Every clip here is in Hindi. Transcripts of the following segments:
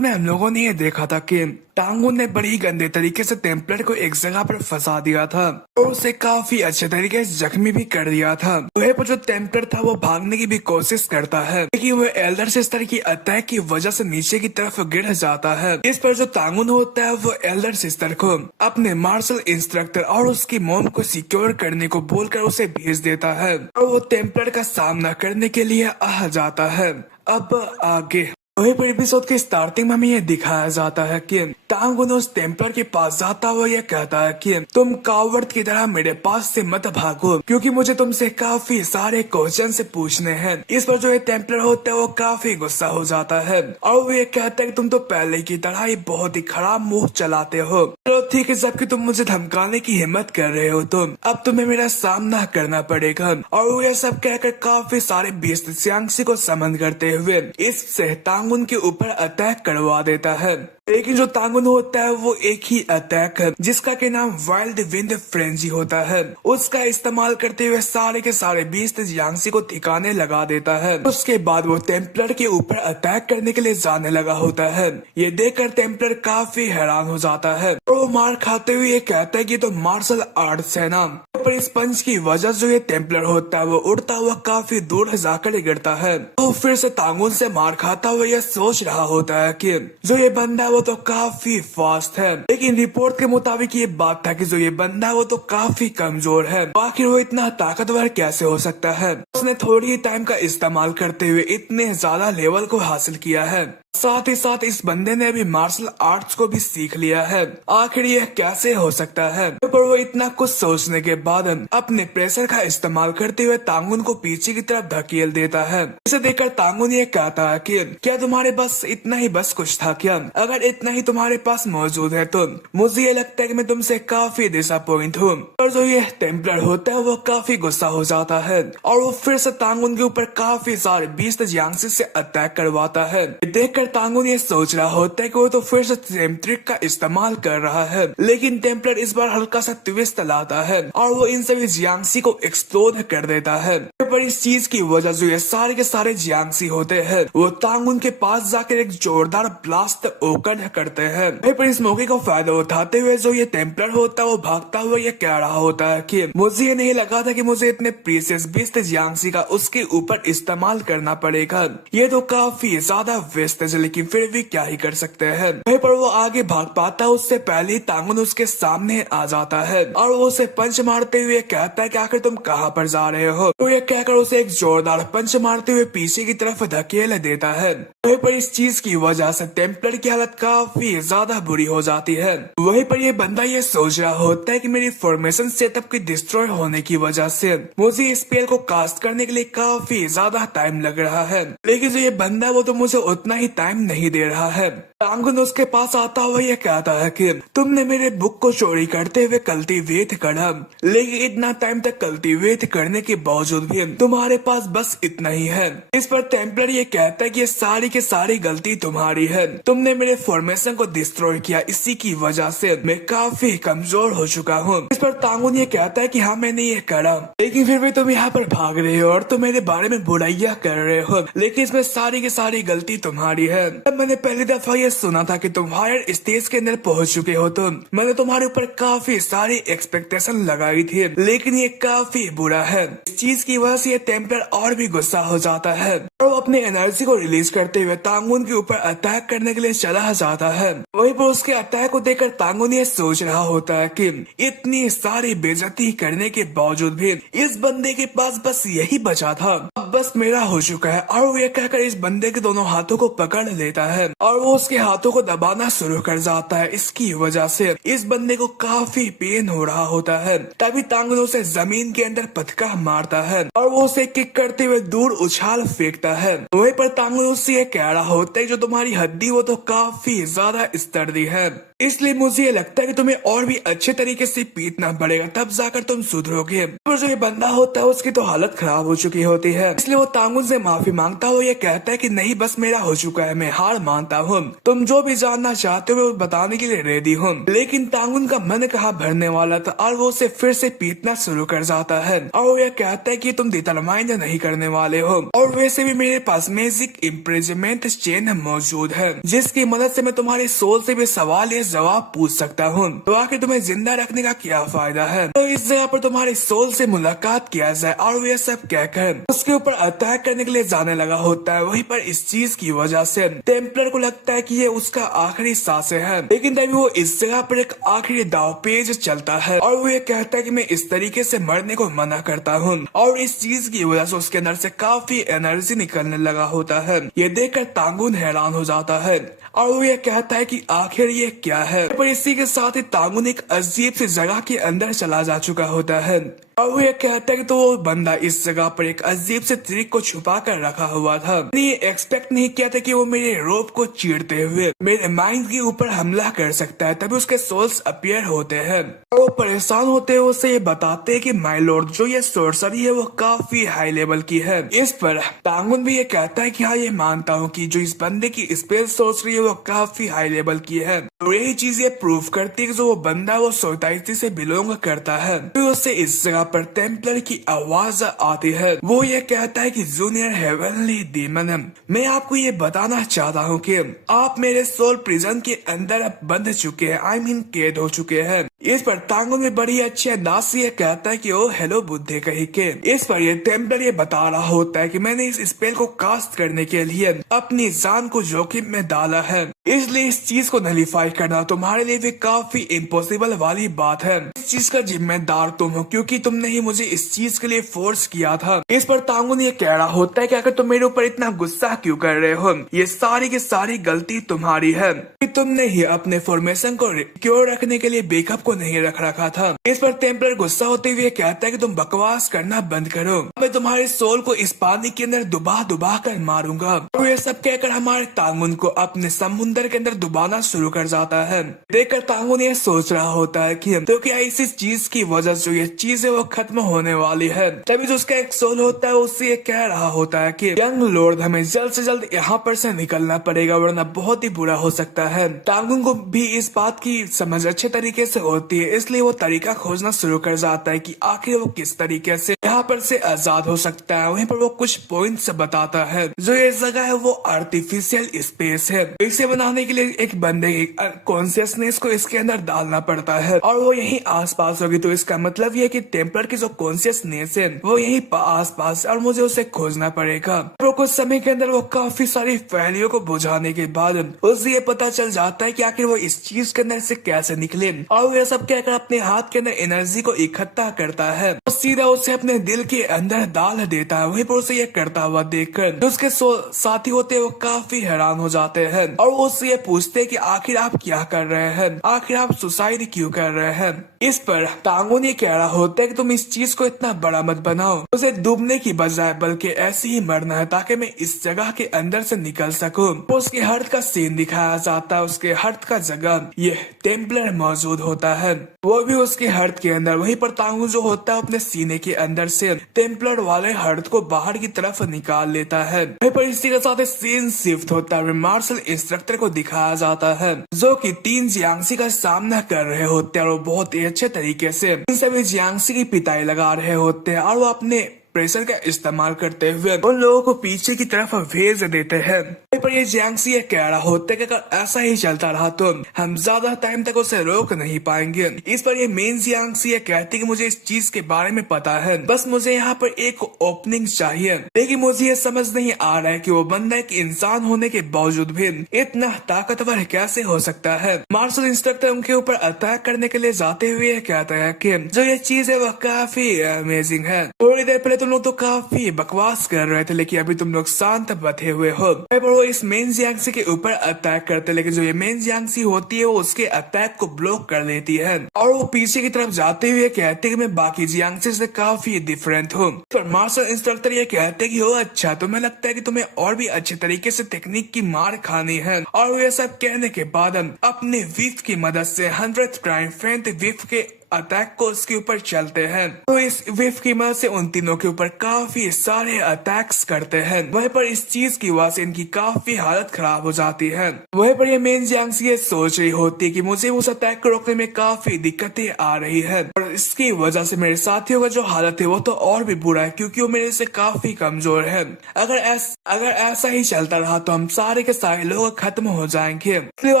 में हम लोगों ने ये देखा था कि टांगुन ने बड़ी ही गंदे तरीके से टेम्पलर को एक जगह पर फंसा दिया था और उसे काफी अच्छे तरीके से जख्मी भी कर दिया था। वहीं पर जो टेम्पलर था वो भागने की भी कोशिश करता है, लेकिन वो एल्डर सिस्टर की अटैक की वजह से नीचे की तरफ गिर जाता है। इस पर जो टांगुन होता है वो एल्डर सिस्टर को अपने मार्शल इंस्ट्रक्टर और उसकी मॉम को सिक्योर करने को बोलकर उसे भेज देता है और वो टेम्पलर का सामना करने के लिए आ जाता है। अब आगे वही पर एपिसोड के स्टार्टिंग में हमें ये दिखाया जाता है कि टांगुन उस टेम्पलर के पास जाता हुआ ये कहता है कि तुम कावर्ड की तरह मेरे पास से मत भागो, क्योंकि मुझे तुमसे काफी सारे क्वेश्चन से पूछने हैं। इस पर जो ये टेम्पलर होता है वो काफी गुस्सा हो जाता है और वो ये कहता है कि तुम तो पहले की तरह ही बहुत ही खराब मुंह चलाते हो। तो ठीक है, जबकि तुम मुझे धमकाने की हिम्मत कर रहे हो तो अब तुम्हें मेरा सामना करना पड़ेगा। और वो ये सब कहकर काफी सारे बीस्ट सियांगसी को समन करते हुए इससे टांगुन के ऊपर अटैक करवा देता है। लेकिन जो टांगुन होता है वो एक ही अटैक है जिसका के नाम वाइल्ड विंड फ्रेंजी होता है, उसका इस्तेमाल करते हुए सारे के सारे बीस्ट जियांगसी को ठिकाने लगा देता है। उसके बाद वो टेम्पलर के ऊपर अटैक करने के लिए जाने लगा होता है। ये देखकर टेम्पलर काफी हैरान हो जाता है और वो मार खाते हुए ये कहता है कि तो मार्शल आर्ट्स है ना। पर इस पंच की वजह से जो ये टेम्पलर होता है वो उड़ता हुआ काफी दूर जाकर गिरता है। तो फिर से टांगुन से मार खाता हुआ ये सोच रहा होता है कि जो ये बंदा है वो तो काफी फास्ट है, लेकिन रिपोर्ट के मुताबिक ये बात था कि जो ये बंदा है वो तो काफी कमजोर है। आखिर वो इतना ताकतवर कैसे हो सकता है? उसने थोड़ी ही टाइम का इस्तेमाल करते हुए इतने ज्यादा लेवल को हासिल किया है। साथ ही साथ इस बंदे ने भी मार्शल आर्ट्स को भी सीख लिया है। आखिर यह कैसे हो सकता है? पर वो इतना कुछ सोचने के बाद अपने प्रेशर का इस्तेमाल करते हुए टांगुन को पीछे की तरफ धकेल देता है। इसे देखकर टांगुन ये कहता है कि क्या तुम्हारे पास इतना ही बस कुछ था क्या? अगर इतना ही तुम्हारे पास मौजूद है तो मुझे ये लगता है कि मैं तुमसे काफी डिसअपॉइंट हूँ। पर जो ये टेम्पलर होता है वो काफी गुस्सा हो जाता है और वो फिर से टांगुन के ऊपर काफी सारे बीस्ट जियांगसी से अटैक करवाता है। देखकर टांगुन ये सोच रहा होता है कि वो तो फिर से सेम ट्रिक का इस्तेमाल कर रहा है, लेकिन टेम्पलर इस बार हल्का सा ट्विस्ट लाता है और वो इन सभी जियांगसी को एक्सप्लोड कर देता है। पर इस चीज की वजह से ये सारे के सारे जियांगसी होते हैं वो टांगुन के पास जाकर एक जोरदार ब्लास्ट ओपन करते हैं। पर इस मौके का फायदा उठाते हुए जो ये टेम्पलर होता है वो भागता हुआ ये कह रहा होता है कि मुझे ये नहीं लगा था कि मुझे इतने प्रीसियस बीस्ट जियांगसी का उसके ऊपर इस्तेमाल करना पड़ेगा। ये तो काफी ज्यादा वेस्ट है, लेकिन फिर भी क्या ही कर सकते हैं। पर वो आगे भाग पाता है उससे पहले ही टांगुन उसके सामने आ जाता है और वो उसे पंच मारते हुए कहता है कि आखिर तुम कहाँ पर जा रहे हो? तो ये कहकर उसे एक जोरदार पंच मारते हुए पीछे की तरफ धकेल देता है। पर इस चीज की वजह से टेम्पलर की हालत काफी ज्यादा बुरी हो जाती है। वहीं पर ये बंदा ये सोच रहा होता है कि मेरी फॉर्मेशन सेटअप की डिस्ट्रॉय होने की वजह से मुझे इस स्पेल को कास्ट करने के लिए काफी ज्यादा टाइम लग रहा है, लेकिन जो ये बंदा वो तो मुझे उतना ही टाइम नहीं दे रहा है। टांगुन उसके पास आता हुआ ये कहता है कि तुमने मेरे बुक को चोरी करते हुए कल्टीवेट करा, लेकिन इतना टाइम तक कल्टीवेट करने के बावजूद भी तुम्हारे पास बस इतना ही है। इस पर टेम्पलर ये कहता है कि ये सारी की सारी गलती तुम्हारी है, तुमने मेरे फॉर्मेशन को डिस्ट्रॉय किया, इसी की वजह से मैं काफी कमजोर हो चुका हूँ। इस पर टांगुन ये कहता है कि हाँ मैंने ये करा, लेकिन फिर भी तुम यहाँ पर भाग रहे हो और तुम मेरे बारे में बुराइयां कर रहे हो, लेकिन इसमें सारी की सारी गलती तुम्हारी है। तब मैंने पहली दफा ये सुना था कि तुम हायर स्टेज के अंदर पहुंच चुके हो तो मैंने तुम्हारे ऊपर काफी सारी एक्सपेक्टेशन लगाई थी, लेकिन ये काफी बुरा है। इस चीज की वजह से ये टेम्पलर और भी गुस्सा हो जाता है और वो अपनी एनर्जी को रिलीज करते हुए टांगुन के ऊपर अटैक करने के लिए चला जाता है। वहीं पर उसके अटैक को देखकर टांगुन ये सोच रहा होता है कि इतनी सारी बेइज्जती करने के बावजूद भी इस बंदे के पास बस यही बचा था, अब बस मेरा हो चुका है। और वो ये कहकर इस बंदे के दोनों हाथों को पकड़ लेता है और वो उसके हाथों को दबाना शुरू कर जाता है। इसकी वजह से इस बंदे को काफी पेन हो रहा होता है। तभी टांगुन उसे जमीन के अंदर पथका मारता है और वो उसे किक करते हुए दूर उछाल फेंकता है। वहीं पर टांगुन उससे ये कह रहा होता है जो तुम्हारी हड्डी वो तो काफी ज्यादा स्टर्डी है, इसलिए मुझे ये लगता है कि तुम्हें और भी अच्छे तरीके से पीटना पड़ेगा, तब जाकर तुम सुधरोगे। पर जो ये बंदा होता है उसकी तो हालत खराब हो चुकी होती है, इसलिए वो टांगुन से माफी मांगता हुआ ये कहता है कि नहीं बस मेरा हो चुका है, मैं हार मानता हूँ, तुम जो भी जानना चाहते हो वो बताने के लिए रेडी हूँ। लेकिन टांगुन का मन कहाँ भरने वाला था और वो उसे फिर से पीटना शुरू कर जाता है और वो ये कहता है कि तुम डिटरमाइन नहीं करने वाले हो और वैसे भी मेरे पास मैजिक इम्प्रिजनमेंट चेन मौजूद है, जिसकी मदद से मैं तुम्हारे सोल से भी सवाल या जवाब पूछ सकता हूँ। तो आखिर तुम्हें जिंदा रखने का क्या फायदा है? तो इस जगह पर तुम्हारे सोल से मुलाकात किया जाए और वे सब कहकर उसके ऊपर अटैक करने के लिए जाने लगा होता है। वहीं पर इस चीज की वजह से टेम्पलर को लगता है कि ये उसका आखिरी सांसें है, लेकिन तभी वो इस जगह पर एक आखिरी दाव पेज चलता है और वो ये कहता है कि मैं इस तरीके से मरने को मना करता हूँ। और इस चीज की वजह से उसके अंदर से काफी एनर्जी निकलने लगा होता है। ये देखकर तांगुन हैरान हो जाता है और वो ये कहता है कि आखिर ये क्या है। पर इसी के साथ ही तांगुन एक अजीब सी जगह के अंदर चला जा चुका होता है और वो ये कहता है कि तो वो बंदा इस जगह पर एक अजीब से ट्रिक को छुपा कर रखा हुआ था। मैंने ये एक्सपेक्ट नहीं किया था कि वो मेरे रोप को चीरते हुए मेरे माइंड के ऊपर हमला कर सकता है। तभी उसके सोल्स अपीयर होते हैं और वो परेशान होते हुए उसे ये बताते हैं कि माय लॉर्ड, जो ये सोर्सरी है वो काफी हाई लेवल की है। इस पर तांगुन भी ये कहता है कि हाँ, ये मानता हूँ कि जो इस बंदे की स्पेल सोर्सरी है वो काफी हाई लेवल की है। तो यही चीज ये प्रूव करती है कि जो वो बंदा वो सोसाइटी से बिलोंग करता है। फिर उससे इस जगह पर टेम्पलर की आवाज आती है। वो ये कहता है कि जूनियर हेवनली डीमन, मैं आपको ये बताना चाहता हूँ कि आप मेरे सोल प्रिजन के अंदर बंध चुके हैं, आई मीन कैद हो चुके हैं। इस पर तांगुन में बड़ी अच्छी अंदाज से ये कहता है कि ओ हेलो बुद्धे कहीं के। इस पर ये टेम्पलर ये बता रहा होता है कि मैंने इस स्पेल को कास्ट करने के लिए अपनी जान को जोखिम में डाला है, इसलिए इस चीज को नलीफाई करना तुम्हारे लिए भी काफी इम्पॉसिबल वाली बात है। इस चीज का जिम्मेदार तुम हो, क्योंकि तुमने ही मुझे इस चीज के लिए फोर्स किया था। इस पर तांगुन ये कह रहा होता है कि अगर तुम मेरे ऊपर इतना गुस्सा क्यों कर रहे हो, ये सारी की सारी गलती तुम्हारी है कि तुमने ही अपने फॉर्मेशन को सिक्योर रखने के लिए बैकअप को नहीं रखा था। इस पर टेम्पलर गुस्सा होते हुए कहता है कि तुम बकवास करना बंद करो, मैं तुम्हारे सोल को इस पानी के अंदर डुबा कर मारूंगा। और ये सब कहकर हमारे तांगुन को अपने समुद्र के अंदर डुबाना शुरू कर जाता है। देखकर तांगुन ये सोच रहा होता है कि तो क्या इसी चीज की वजह से ये चीज है वो खत्म होने वाली है। तभी जो उसका एक सोल होता है उससे ये कह रहा होता है कि यंग लॉर्ड, हमें जल्द से जल्द यहाँ पर से निकलना पड़ेगा, वरना बहुत ही बुरा हो सकता है। तांगुन को भी इस बात की समझ अच्छे तरीके से होती है, इसलिए वो तरीका खोजना शुरू कर जाता है कि आखिर वो किस तरीके से यहाँ पर से आजाद हो सकता है। वहीं पर वो कुछ पॉइंट्स बताता है। जो ये जगह है वो आर्टिफिशियल स्पेस है, इसे बनाने के लिए एक बंदे की कॉन्शियसनेस को इसके अंदर डालना पड़ता है और वो यही आसपास होगी। तो इसका मतलब ये कि टेम्पलर की जो कॉन्शियसनेस है वो यही आसपास और मुझे उसे खोजना पड़ेगा। तो कुछ समय के अंदर वो काफी सारी पहेलियों को बुझाने के बाद उसे ये पता चल जाता है कि आखिर वो इस चीज के अंदर से कैसे निकले और वो ये सब कहकर अपने हाथ के अंदर एनर्जी को इकट्ठा करता है और सीधा उसे अपने दिल के अंदर डाल देता है। वहीं पर उसे ये करता हुआ देखकर उसके साथी होते हैं वो काफी हैरान हो जाते हैं और वो उससे ये पूछते हैं कि आखिर आप क्या कर रहे हैं, आखिर आप सुसाइड क्यों कर रहे हैं। इस पर तांगुन ये कह रहा होता है कि तुम इस चीज को इतना बड़ा मत बनाओ, उसे डूबने की बजाय बल्कि ऐसे ही मरना है ताकि मैं इस जगह के अंदर से निकल सकूं। उसके हर्ट का सीन दिखाया जाता है। उसके हर्ट का जगह ये टेम्पलर मौजूद होता है, वो भी उसके हर्ट के अंदर। वहीं पर तांगुन जो होता है अपने सीने के अंदर से टेम्पलर वाले हर्ट को बाहर की तरफ निकाल लेता है। वहीं पर इसी के साथ सीन शिफ्ट होता है। मार्शल इंस्ट्रक्टर को दिखाया जाता है जो कि 3 जियांगसी का सामना कर रहे होते हैं और वो बहुत ही अच्छे तरीके से इन सभी जियांगसी की पिटाई लगा रहे होते हैं और वो अपने प्रेशर का इस्तेमाल करते हुए उन लोगों को पीछे की तरफ भेज देते हैं। पर ये जियांगसी ये कह रहा होता है कि अगर ऐसा ही चलता रहा तो हम ज्यादा टाइम तक उसे रोक नहीं पाएंगे। इस पर ये मेन जियांगसी ये कहती है कि मुझे इस चीज के बारे में पता है, बस मुझे यहाँ पर एक ओपनिंग चाहिए। लेकिन मुझे ये समझ नहीं आ रहा है कि वो बंदा एक इंसान होने के बावजूद भी इतना ताकतवर कैसे हो सकता है। मार्शल इंस्ट्रक्टर उनके ऊपर अटैक करने के लिए जाते हुए कहता है कि जो ये चीज है वो काफी अमेजिंग है। थोड़ी देर पहले तुम लोग तो काफी बकवास कर रहे थे, लेकिन अभी तुम लोग शांत बैठे हुए हो। वो इस मेन जियांगसी के ऊपर अटैक करते, लेकिन जो ये मेन जियांगसी होती है वो उसके अटैक को ब्लॉक कर लेती है और वो पीछे की तरफ जाते हुए कहते हैं कि मैं बाकी जियांगसी से काफी डिफरेंट हूँ। पर मार्शल इंस्ट्रक्टर ये कहते हैं कि हो अच्छा, तुम्हें लगता है कि तुम्हें और भी अच्छे तरीके से टेक्निक की मार खानी है। और वो ये सब कहने के बाद अपने विफ की मदद से 100 क्राइम फेंट विफ के अटैक को उसके ऊपर चलते हैं। तो इस वेव की मदद से उन तीनों के ऊपर काफी सारे अटैक्स करते हैं। वहीं पर इस चीज की वजह से इनकी काफी हालत खराब हो जाती है। वहीं पर ये मेन जियांगसी ये सोच रही होती है कि मुझे उस अटैक को रोकने में काफी दिक्कतें आ रही है और इसकी वजह से मेरे साथियों का जो हालत है वो तो और भी बुरा है, क्योंकि वो मेरे से काफी कमजोर है। अगर ऐसा ही चलता रहा तो हम सारे के सारे लोग खत्म हो जाएंगे। इसलिए वो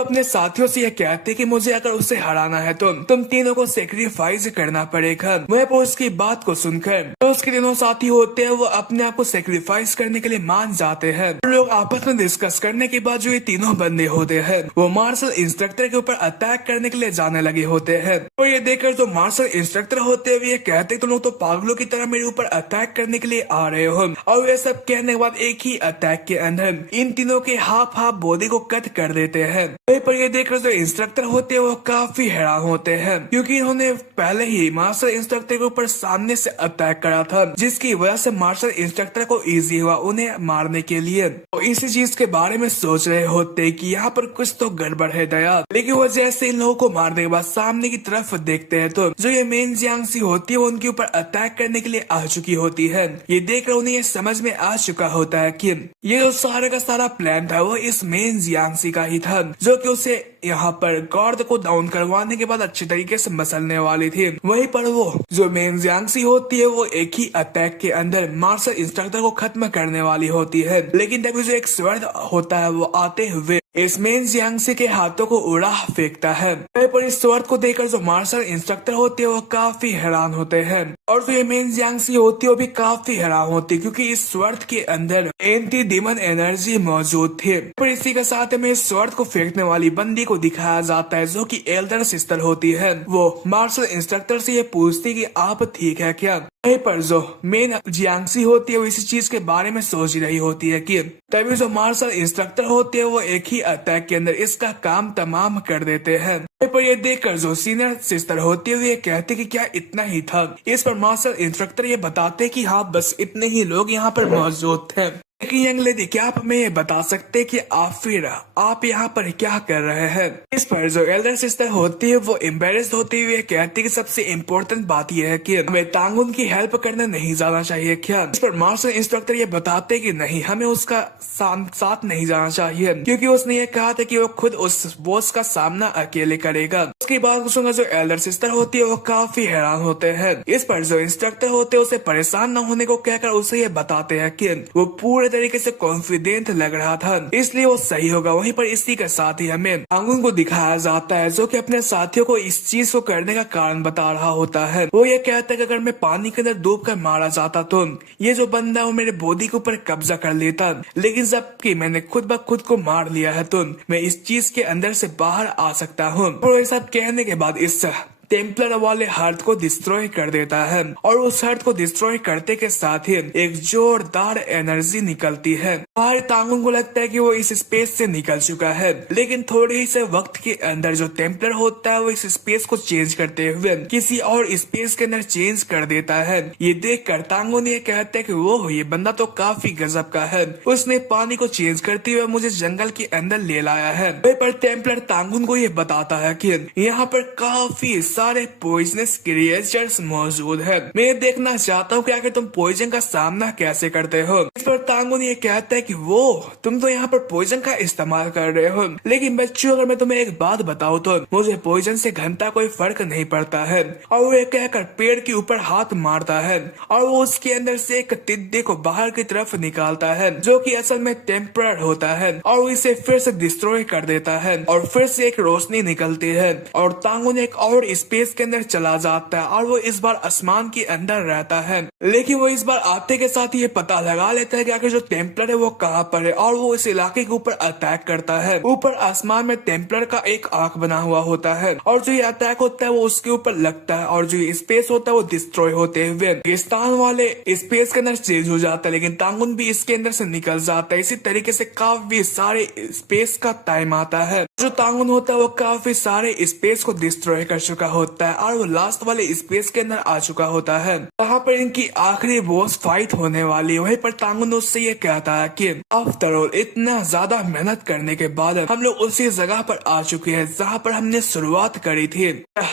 अपने साथियों से ये कहते कि मुझे अगर उसे हराना है तो तुम तीनों को सेक्रीफाइस करना पड़ेगा। वह पर उसकी बात को सुनकर तो उसके तीनों साथी होते हैं वो अपने आप को सेक्रीफाइस करने के लिए मान जाते हैं। लोग आपस में डिस्कस करने के बाद जो ये तीनों बंदे होते हैं वो मार्शल इंस्ट्रक्टर के ऊपर अटैक करने के लिए जाने लगे होते हैं। और ये देखकर जो मार्शल इंस्ट्रक्टर होते हैं ये कहते तुम लोग तो पागलों की तरह मेरे ऊपर अटैक करने के लिए आ रहे हो। और ये सब कहने के बाद एक ही अटैक के अंदर इन तीनों के हाफ बॉडी को कट कर देते हैं। वहीं पर ये देखकर जो इंस्ट्रक्टर होते हैं वो काफी हैरान होते हैं, क्योंकि इन्होंने पहले ही मार्शल इंस्ट्रक्टर के ऊपर सामने से अटैक करा था, जिसकी वजह से मार्शल इंस्ट्रक्टर को इजी हुआ उन्हें मारने के लिए। तो इसी चीज के बारे में सोच रहे होते कि यहाँ पर कुछ तो गड़बड़ है दया। लेकिन वो जैसे इन लोगों को मारने के बाद सामने की तरफ देखते हैं तो जो ये मेन जियांगसी होती है वो उनके ऊपर अटैक करने के लिए आ चुकी होती है। ये देखकर उन्हें ये समझ में आ चुका होता है कि ये जो सारा का सारा प्लान था वो इस मेन जियांगसी का ही था, जो कि उसे यहाँ पर गार्ड को डाउन करवाने के बाद अच्छी तरीके से मसलने वाली थी। वहीं पर वो जो मेन जियांगसी होती है वो एक ही अटैक के अंदर मार्शल इंस्ट्रक्टर को खत्म करने वाली होती है। लेकिन तभी जो एक स्वर्ड होता है वो आते हुए इस मेन जियांगसी के हाथों को उड़ा फेंकता है। पर इस स्वर्ड को देखकर जो मार्शल इंस्ट्रक्टर होते हैं वो काफी हैरान होते हैं और जो ये मेन जियांगसी होती है वो भी काफी हैरान होती है, क्योंकि इस स्वर्ड के अंदर एंटी डीमन एनर्जी मौजूद थी। पर इसी के साथ में इस स्वर्ड को फेंकने वाली बंदी को दिखाया जाता है जो कि एल्डर सिस्टर होती है। वो मार्शल इंस्ट्रक्टर से ये पूछती कि आप ठीक है क्या। वहीं पर जो मेन जियांगसी होती है वो इसी चीज के बारे में सोच रही होती है कि तभी जो मार्शल इंस्ट्रक्टर होते हैं वो एक ही अटैक के अंदर इसका काम तमाम कर देते हैं। पर ये देखकर जो सीनियर सिस्टर होती है ये कहते कि क्या इतना ही था। इस पर मार्शल इंस्ट्रक्टर ये बताते कि हाँ बस इतने ही लोग यहाँ पर मौजूद थे। लेकिन यंग लेडी क्या आप हमें ये बता सकते कि आप यहाँ पर क्या कर रहे हैं। इस पर जो एल्डर सिस्टर होती है वो एम्बेरेस्ड होती हुई कहती कि सबसे इम्पोर्टेंट बात यह है कि हमें तांगुन की हेल्प करने नहीं जाना चाहिए क्या। इस पर मार्शल इंस्ट्रक्टर ये बताते कि नहीं हमें उसका साथ नहीं जाना चाहिए, क्योंकि उसने ये कहा था कि वो खुद उस बॉस का सामना अकेले करेगा। उसकी बात सुनकर जो एल्डर सिस्टर होती है वो काफी हैरान होते हैं। इस पर जो इंस्ट्रक्टर होते हैं उसे परेशान न होने को कहकर उसे ये बताते हैं कि वो पूरे तरीके से कॉन्फिडेंट लग रहा था, इसलिए वो सही होगा। वहीं पर इसी के साथ ही हमें तांगुन को दिखाया जाता है जो कि अपने साथियों को इस चीज को करने का कारण बता रहा होता है। वो ये कहता है कि अगर मैं पानी के अंदर डूब कर मारा जाता तो ये जो बंदा वो मेरे बॉडी के ऊपर कब्जा कर लेता, लेकिन जबकि मैंने खुद ब खुद को मार लिया है तो मैं इस चीज के अंदर से बाहर आ सकता हूँ। और ये सब कहने के बाद इस टेम्पलर वाले हार्ट को डिस्ट्रॉय कर देता है और उस हार्ट को डिस्ट्रॉय करते के साथ ही एक जोरदार एनर्जी निकलती है। हमारे तांगुन को लगता है कि वो इस स्पेस से निकल चुका है, लेकिन थोड़े ही से वक्त के अंदर जो टेम्पलर होता है वो इस स्पेस को चेंज करते हुए किसी और स्पेस के अंदर चेंज कर देता है। ये देख कर तांगुन ये कहता है कि वो ये बंदा तो काफी गजब का है, उसने पानी को चेंज करते हुए मुझे जंगल के अंदर ले लाया है। पर टेम्पलर तांगुन को ये बताता है कि यहाँ पर काफी सारे पॉइजनस क्रिएचर्स मौजूद है। मैं देखना चाहता हूँ कि आखिर तुम पॉइजन का सामना कैसे करते हो। इस पर तांगुन ये कहता है कि वो तुम तो यहाँ पर पॉइजन का इस्तेमाल कर रहे हो, लेकिन बच्चों अगर मैं तुम्हें एक बात बताऊँ तो मुझे पॉइजन से घंटा कोई फर्क नहीं पड़ता है। और वो ये कहकर पेड़ के ऊपर हाथ मारता है और वो उसके अंदर से एक तिद्दे को बाहर की तरफ निकालता है जो कि असल में टेम्परर होता है और वो इसे फिर से डिस्ट्रॉय कर देता है और फिर से एक रोशनी निकलती है और तांगुन एक और स्पेस के अंदर चला जाता है और वो इस बार आसमान के अंदर रहता है। लेकिन वो इस बार आते के साथ ये पता लगा लेता है कि आखिर जो टेम्पलर है वो कहाँ पर है और वो इस इलाके के ऊपर अटैक करता है। ऊपर आसमान में टेम्पलर का एक आंख बना हुआ होता है और जो ये अटैक होता है वो उसके ऊपर लगता है और जो ये स्पेस होता है वो डिस्ट्रॉय होते हुए पाकिस्तान वाले स्पेस के अंदर चेंज हो जाता है, लेकिन तांगुन भी इसके अंदर से निकल जाता है। इसी तरीके से काफी सारे स्पेस का टाइम आता है। जो तांगुन होता है वो काफी सारे स्पेस को डिस्ट्रॉय कर चुका होता है और वो लास्ट वाले स्पेस के अंदर आ चुका होता है। वहाँ पर इनकी आखिरी बॉस फाइट होने वाली है। वहीं पर तांगुन उससे ये कहता है कि आफ्टर ऑल इतना ज्यादा मेहनत करने के बाद हम लोग उसी जगह पर आ चुके हैं जहाँ पर हमने शुरुआत करी थी।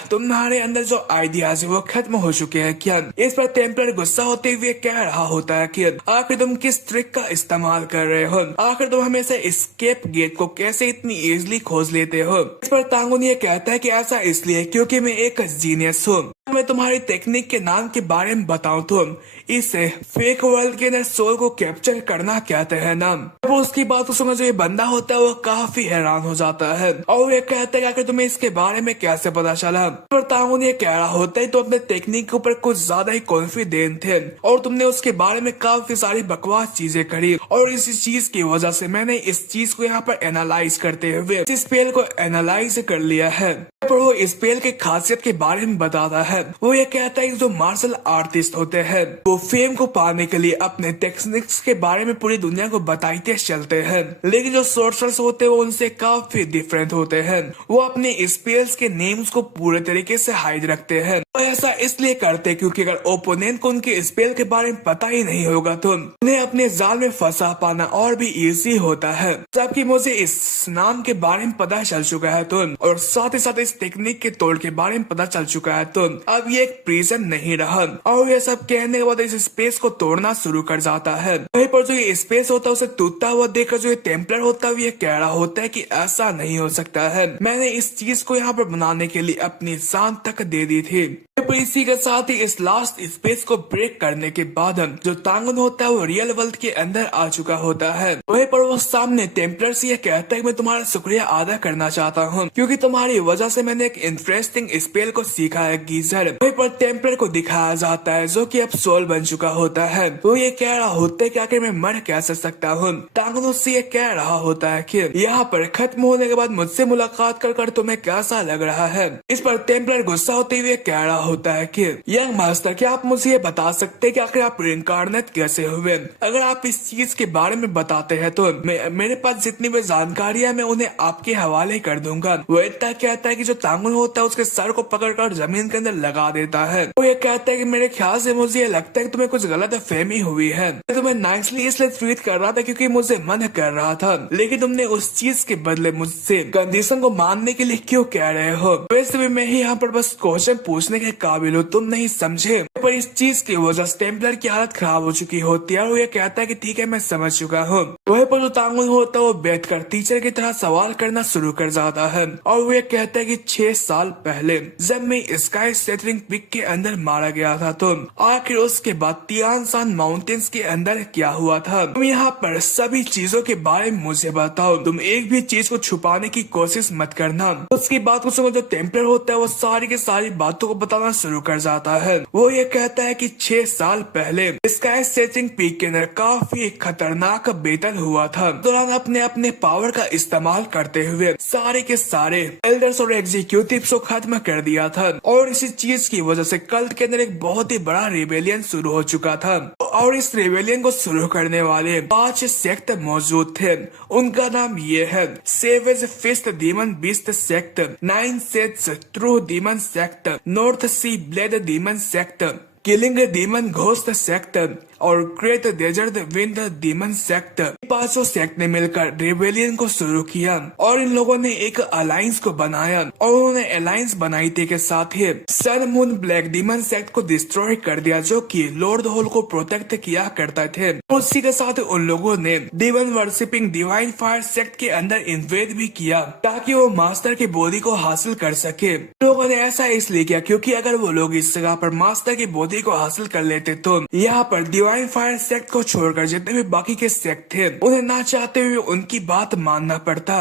तुम्हारे अंदर जो आइडियाज है वो खत्म हो चुके हैं क्या? इस पर टेम्पलर गुस्सा होते हुए कह रहा होता है कि आखिर तुम किस ट्रिक का इस्तेमाल कर रहे हो? आखिर तुम हमेशा एस्केप गेट को कैसे इतनी इजीली खोज लेते हो? इस पर तांगुन ये कहता है कि ऐसा इसलिए क्योंकि मैं एक जीनियस हूँ। मैं तुम्हारी टेक्निक के नाम के बारे में बताऊं तो इसे फेक वर्ल्ड के अंदर सोल को कैप्चर करना कहते हैं ना। वो उसकी बात सुन जो ये बंदा होता है वो काफी हैरान हो जाता है और ये कहता है कि तुम्हें इसके बारे में कैसे पता चला? पर तांगुन ये कह रहा होता है तो अपने टेक्निक के ऊपर कुछ ज्यादा ही कॉन्फिडेंट थे और तुमने उसके बारे में काफी सारी बकवास चीजें करी और इसी चीज की वजह से मैंने इस चीज को यहाँ पर एनालाइज करते हुए इस स्पेल को एनालाइज कर लिया है। पर वो स्पेल के खासियत के बारे में बताता है। वो ये कहता है कि जो मार्शल आर्टिस्ट होते हैं वो फेम को पाने के लिए अपने टेक्निक्स के बारे में पूरी दुनिया को बताते चलते हैं, लेकिन जो सोर्सर्स होते हैं वो उनसे काफी डिफरेंट होते हैं। वो अपने स्पेल्स के नेम्स को पूरे तरीके से हाइड रखते हैं। वो ऐसा इसलिए करते हैं क्योंकि अगर ओपोनेंट को उनके स्पेल के बारे में पता ही नहीं होगा तो उन्हें अपने जाल में फंसा पाना और भी इजी होता है। जबकि मुझे इस नाम के बारे में पता चल चुका है तो और साथ ही साथ इस टेक्निक के तोड़ के बारे में पता चल चुका है तो अब ये एक प्रिजन नहीं रहा। और ये सब कहने के बाद इस स्पेस को तोड़ना शुरू कर जाता है। वहीं पर जो ये स्पेस होता है उसे टूटता हुआ देखकर जो ये टेम्पलर होता है ये कह रहा होता है कि ऐसा नहीं हो सकता है, मैंने इस चीज को यहाँ पर बनाने के लिए अपनी जान तक दे दी थी। पर इसी के साथ ही इस लास्ट स्पेस को ब्रेक करने के बाद जो तांगुन होता है वो रियल वर्ल्ड के अंदर आ चुका होता है। वहीं पर वो सामने टेम्पलर से ये कहता है कि मैं तुम्हारा शुक्रिया अदा करना चाहता हूँ क्योंकि तुम्हारी वजह से मैंने एक इंटरेस्टिंग स्पेल को सीखा है गीजर। वहीं पर टेम्पलर को दिखाया जाता है जो कि अब सोल बन चुका होता है। वो ये कह रहा होता है कि आखिर मैं मर कैसे सकता हूँ? तांगुन उससे ये कह रहा होता है कि यहाँ पर खत्म होने के बाद मुझसे मुलाकात कर तुम्हें कैसा लग रहा है? इस पर टेम्पलर गुस्सा होते हुए कह रहा होता है कि यंग मास्टर क्या आप मुझे ये बता सकते हैं कि आखिर आप रिइंकार्नेट कैसे हुए? अगर आप इस चीज के बारे में बताते हैं तो मेरे पास जितनी भी जानकारी है मैं उन्हें आपके हवाले कर दूंगा। वो इतना कहता है कि जो तांगुन होता है उसके सर को पकड़कर जमीन के अंदर लगा देता है। वो ये कहता है कि मेरे ख्याल से मुझे ये लगता है कि तुम्हें कुछ गलत फहमी हुई है। मैं तुम्हें नाइसली इसलिए ट्रीट कर रहा था क्योंकि मुझे मन कर रहा था, लेकिन तुमने उस चीज के बदले मुझसे कंडीशन को मानने के लिए क्यों कह रहे हो? वैसे भी मैं ही यहाँ पर बस क्वेश्चन पूछने के काबिल हूँ, तुम नहीं समझे? पर इस चीज की वजह से टेम्पलर की हालत खराब हो चुकी होती है और वो ये कहता है कि ठीक है मैं समझ चुका हूँ। वहीं पर जो तांगुन होता है वो बैठकर टीचर की तरह सवाल करना शुरू कर जाता है और वो ये कहता है कि 6 साल पहले जब मैं स्काई सेटरिंग पिक के अंदर मारा गया था तो आखिर उसके बाद तियानशान माउंटेन्स के अंदर क्या हुआ था? तुम यहाँ पर सभी चीजों के बारे में मुझे बताओ, तुम एक भी चीज को छुपाने की कोशिश मत करना। उसकी बात को सुनो जो टेम्पलर होता है वो सारी की सारी बातों को बताना शुरू कर जाता है। वो ये कहता है कि 6 साल पहले स्काई सेटरिंग पीक के अंदर काफी खतरनाक बैटल हुआ था। दौरान अपने अपने पावर का इस्तेमाल करते हुए सारे के सारे एल्डर्स और एग्जीक्यूटिव्स को खत्म कर दिया था और इसी चीज की वजह से कल्ट के अंदर एक बहुत ही बड़ा रिबेलियन शुरू हो चुका था और इस रिबेलियन को शुरू करने वाले 5 सेक्ट मौजूद थे। उनका नाम ये है savage fist demon beast sect, 9 sets true demon sect, north sea blade demon sect, killing demon ghost sect और great desert wind demon sect. 5 sect ने मिलकर रिबेलियन को शुरू किया और इन लोगों ने एक अलायंस को बनाया और उन्होंने अलायंस बनाई थी के साथ ही sun moon black demon sect को डिस्ट्रॉय कर दिया जो कि लॉर्ड होल को प्रोटेक्ट किया करता थे। उसी के साथ उन लोगों ने डिवन वर्शिपिंग डिवाइन फायर सेक्ट के अंदर इन्वेड भी किया ताकि वो मास्टर की बॉडी को हासिल कर सके। लोगों ने ऐसा इसलिए किया क्योंकि अगर वो लोग इस जगह पर मास्टर की बॉडी को हासिल कर लेते तो यहाँ पर डिवाइन फायर सेक्ट को छोड़कर जितने भी बाकी के सेक्ट थे उन्हें ना चाहते हुए उनकी बात मानना पड़ता।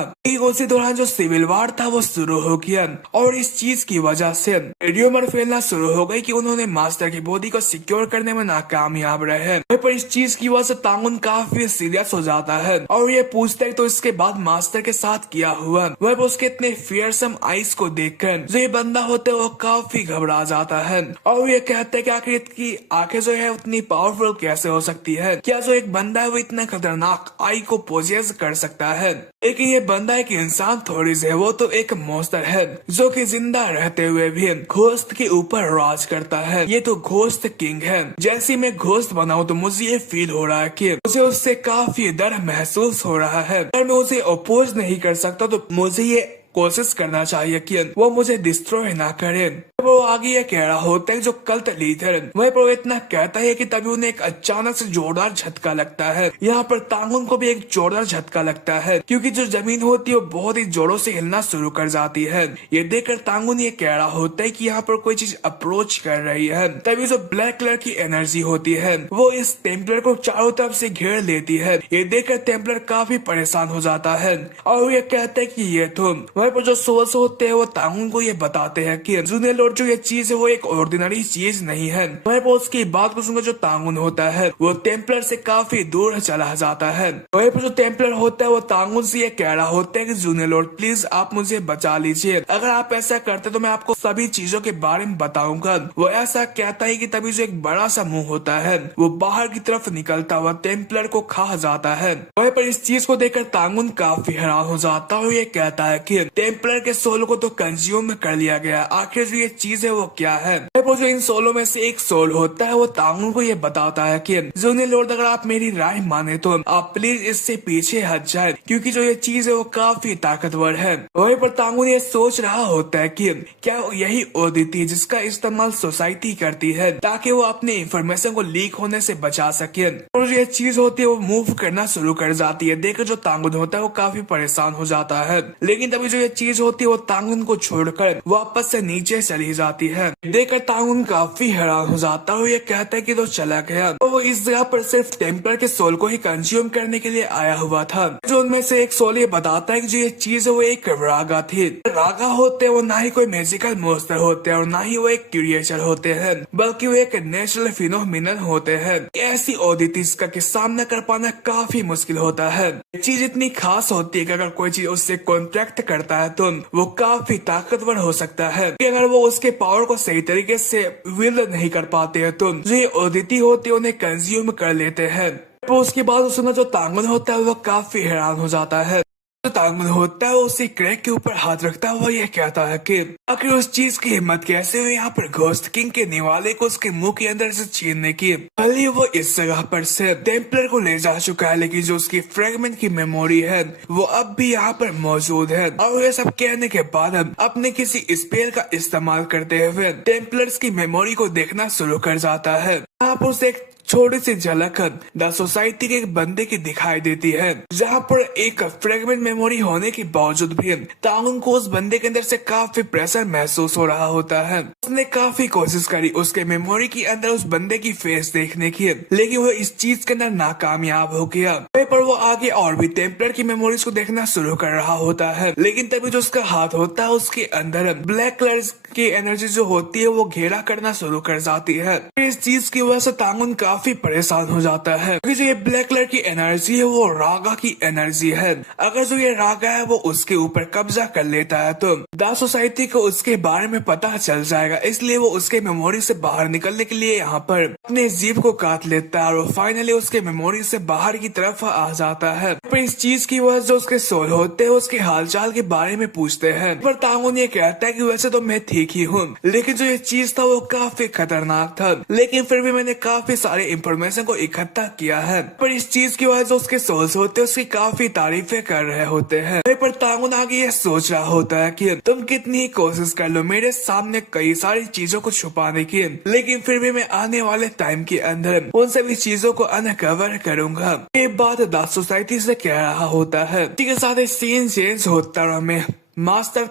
उसी दौरान जो सिविल वार था वो शुरू हो गया और इस चीज की वजह से रेडियोमर फैलना शुरू हो गई कि उन्होंने मास्टर की बॉडी को सिक्योर करने में नाकामयाब रहे। पर इस चीज की वजह से तांगुन काफी सीरियस हो जाता है और ये पूछता है तो इसके बाद मास्टर के साथ क्या हुआ। वह उसके इतने फियरसम आइस को देखकर जो ये बंदा होता है वो काफी घबरा जाता है और ये कहते है कि आखिर इसकी आंखें जो है उतनी पावरफुल कैसे हो सकती है? क्या जो एक बंदा है वो इतना खतरनाक आई को पोजेस कर सकता है? लेकिन ये बंदा एक इंसान थोड़ी से, वो तो एक मॉन्स्टर है जो कि जिंदा रहते हुए भी घोस्ट के ऊपर राज करता है। ये तो घोस्ट किंग है। जैसे मैं घोस्ट बनाऊं तो मुझे ये फील हो रहा है कि मुझे उससे काफी डर महसूस हो रहा है। अगर मैं उसे अपोज नहीं कर सकता तो मुझे ये कोशिश करना चाहिए कि वो मुझे डिस्ट्रॉय ना करे। वो आगे ये कह रहा होता है जो कल्ट लीडर, वह पर इतना कहता है कि तभी उन्हें एक अचानक से जोरदार झटका लगता है। यहाँ पर तांगुन को भी एक जोरदार झटका लगता है क्योंकि जो जमीन होती है वो बहुत ही जोरों से हिलना शुरू कर जाती है। ये देखकर तांगुन ये कह रहा होता है कि यहाँ पर कोई चीज अप्रोच कर रही है। तभी जो ब्लैक कलर की एनर्जी होती है वो इस टेम्पलर को चारों तरफ से घेर लेती है। ये देखकर टेम्पलर काफी परेशान हो जाता है और ये कहता है कि ये तो वहीं पर जो सोल्स होते हैं वो तांगुन को ये बताते हैं कि जूनियर लॉर्ड जो ये चीज है वो एक ऑर्डिनरी चीज नहीं है। वहीं पर उसकी बात को सुनकर जो तांगुन होता है वो टेम्पलर से काफी दूर चला जाता है। वहीं पर जो टेम्पलर होता है वो तांगुन से ये कह रहा होता है कि जूनियर लॉर्ड प्लीज आप मुझे बचा लीजिए, अगर आप ऐसा करते तो मैं आपको सभी चीजों के बारे में बताऊंगा। वो ऐसा कहता है कि तभी जो एक बड़ा सा मुंह होता है वो बाहर की तरफ निकलता हुआ टेम्पलर को खा जाता है। वहीं पर इस चीज को देखकर तांगुन काफी हैरान हो जाता है और ये कहता है कि टेम्पलर के सोल को तो कंज्यूम कर लिया गया, आखिर जो ये चीज है वो क्या है? वो जो इन सोलों में से एक सोल होता है वो तांगुन को ये बताता है कि जूनियर लॉर्ड अगर आप मेरी राय माने तो आप प्लीज इससे पीछे हट जाए क्योंकि जो ये चीज है वो काफी ताकतवर है। वहीं पर तांगुन ये सोच रहा होता है कि क्या यही ओदिति है जिसका इस्तेमाल सोसाइटी करती है ताकि वो अपने इंफॉर्मेशन को लीक होने से बचा सके। और ये चीज होती है वो मूव करना शुरू कर जाती है। देखकर जो तांगुन होता है वो काफी परेशान हो जाता है, लेकिन तभी जो ये चीज होती है वो तांगुन को छोड़कर वापस से नीचे चली जाती है। देखकर तांगुन काफी हैरान हो जाता है। ये कहता है कि तो चला गया, तो वो इस जगह पर सिर्फ टेम्पलर के सोल को ही कंज्यूम करने के लिए आया हुआ था। जो उनमें से एक सोल ये बताता है कि जो ये चीज है वो एक रागा थी। रागा होते हैं वो ना ही कोई मैजिकल मॉन्स्टर होते हैं और ना ही वो एक क्रिएचर होते हैं, बल्कि वो एक नेचुरल फिनोमिनन होते हैं। ऐसी ओदितिस का सामना कर पाना काफी मुश्किल होता है। ये चीज इतनी खास होती है कि अगर कोई चीज उससे कॉन्ट्रैक्ट करता है तो वो काफी ताकतवर हो सकता है। कि अगर वो उसके पावर को सही तरीके से विल नहीं कर पाते हैं तो जो ये ओदिति होती है उन्हें कंज्यूम कर लेते हैं। तो उसके बाद उसमें जो तांगुन होता है वो काफी हैरान हो जाता है। जो तांगुन होता है उसी क्रैक के ऊपर हाथ रखता हुआ ये कहता है कि आखिर उस चीज की हिम्मत कैसे हुई यहाँ पर घोस्ट किंग के निवाले को उसके मुंह के अंदर से छीनने की। भले वो इस जगह पर से टेम्पलर को ले जा चुका है लेकिन जो उसकी फ्रेगमेंट की मेमोरी है वो अब भी यहाँ पर मौजूद है। और ये सब कहने के बाद अपने किसी स्पेल का इस्तेमाल करते हुए टेम्पलर्स की मेमोरी को देखना शुरू कर जाता है। आप उसे एक छोटी सी झलक द सोसाइटी के एक बंदे की दिखाई देती है जहाँ पर एक फ्रेगमेंट मेमोरी होने के बावजूद भी तांगुन को उस बंदे के अंदर से काफी प्रेशर महसूस हो रहा होता है। उसने काफी कोशिश करी उसके मेमोरी के अंदर उस बंदे की फेस देखने की, लेकिन वो इस चीज के अंदर नाकामयाब हो गया। पर वो आगे और भी टेम्पलर की मेमोरीज को देखना शुरू कर रहा होता है, लेकिन तभी जो उसका हाथ होता है उसके अंदर ब्लैक कलर की एनर्जी जो होती है वो घेरा करना शुरू कर जाती है। इस चीज की वजह से तांगुन काफी परेशान हो जाता है क्योंकि जो ये ब्लैक कलर की एनर्जी है वो रागा की एनर्जी है। अगर जो ये रागा है वो उसके ऊपर कब्जा कर लेता है तो द सोसाइटी को उसके बारे में पता चल जाएगा, इसलिए वो उसके मेमोरी से बाहर निकलने के लिए यहाँ पर अपने जीभ को काट लेता है और फाइनली उसके मेमोरी से बाहर की तरफ आ जाता है। पर इस चीज की वजह जो उसके सोल होते हैं उसके हालचाल के बारे में पूछते हैं, पर तांगुन ये कहता है कि वैसे तो मैं ठीक ही हूँ, लेकिन जो ये चीज था वो काफी खतरनाक था, लेकिन फिर भी मैंने काफी सारे इंफॉर्मेशन को इकट्ठा किया है। पर इस चीज की वजह जो उसके सोल्स होते हैं उसकी काफी तारीफें कर रहे होते हैं। पर तांगुन आगे ये सोच रहा होता है कि तुम कितनी ही कोशिश कर लो मेरे सामने कई सारी चीजों को छुपाने की, लेकिन फिर भी मैं आने वाले टाइम के अंदर उन सभी चीजों को अनकवर करूंगा। ये बात द सोसाइटी से कह रहा होता है। ठीक है, साथ ही सीन चेंज होता और हमें मास्टर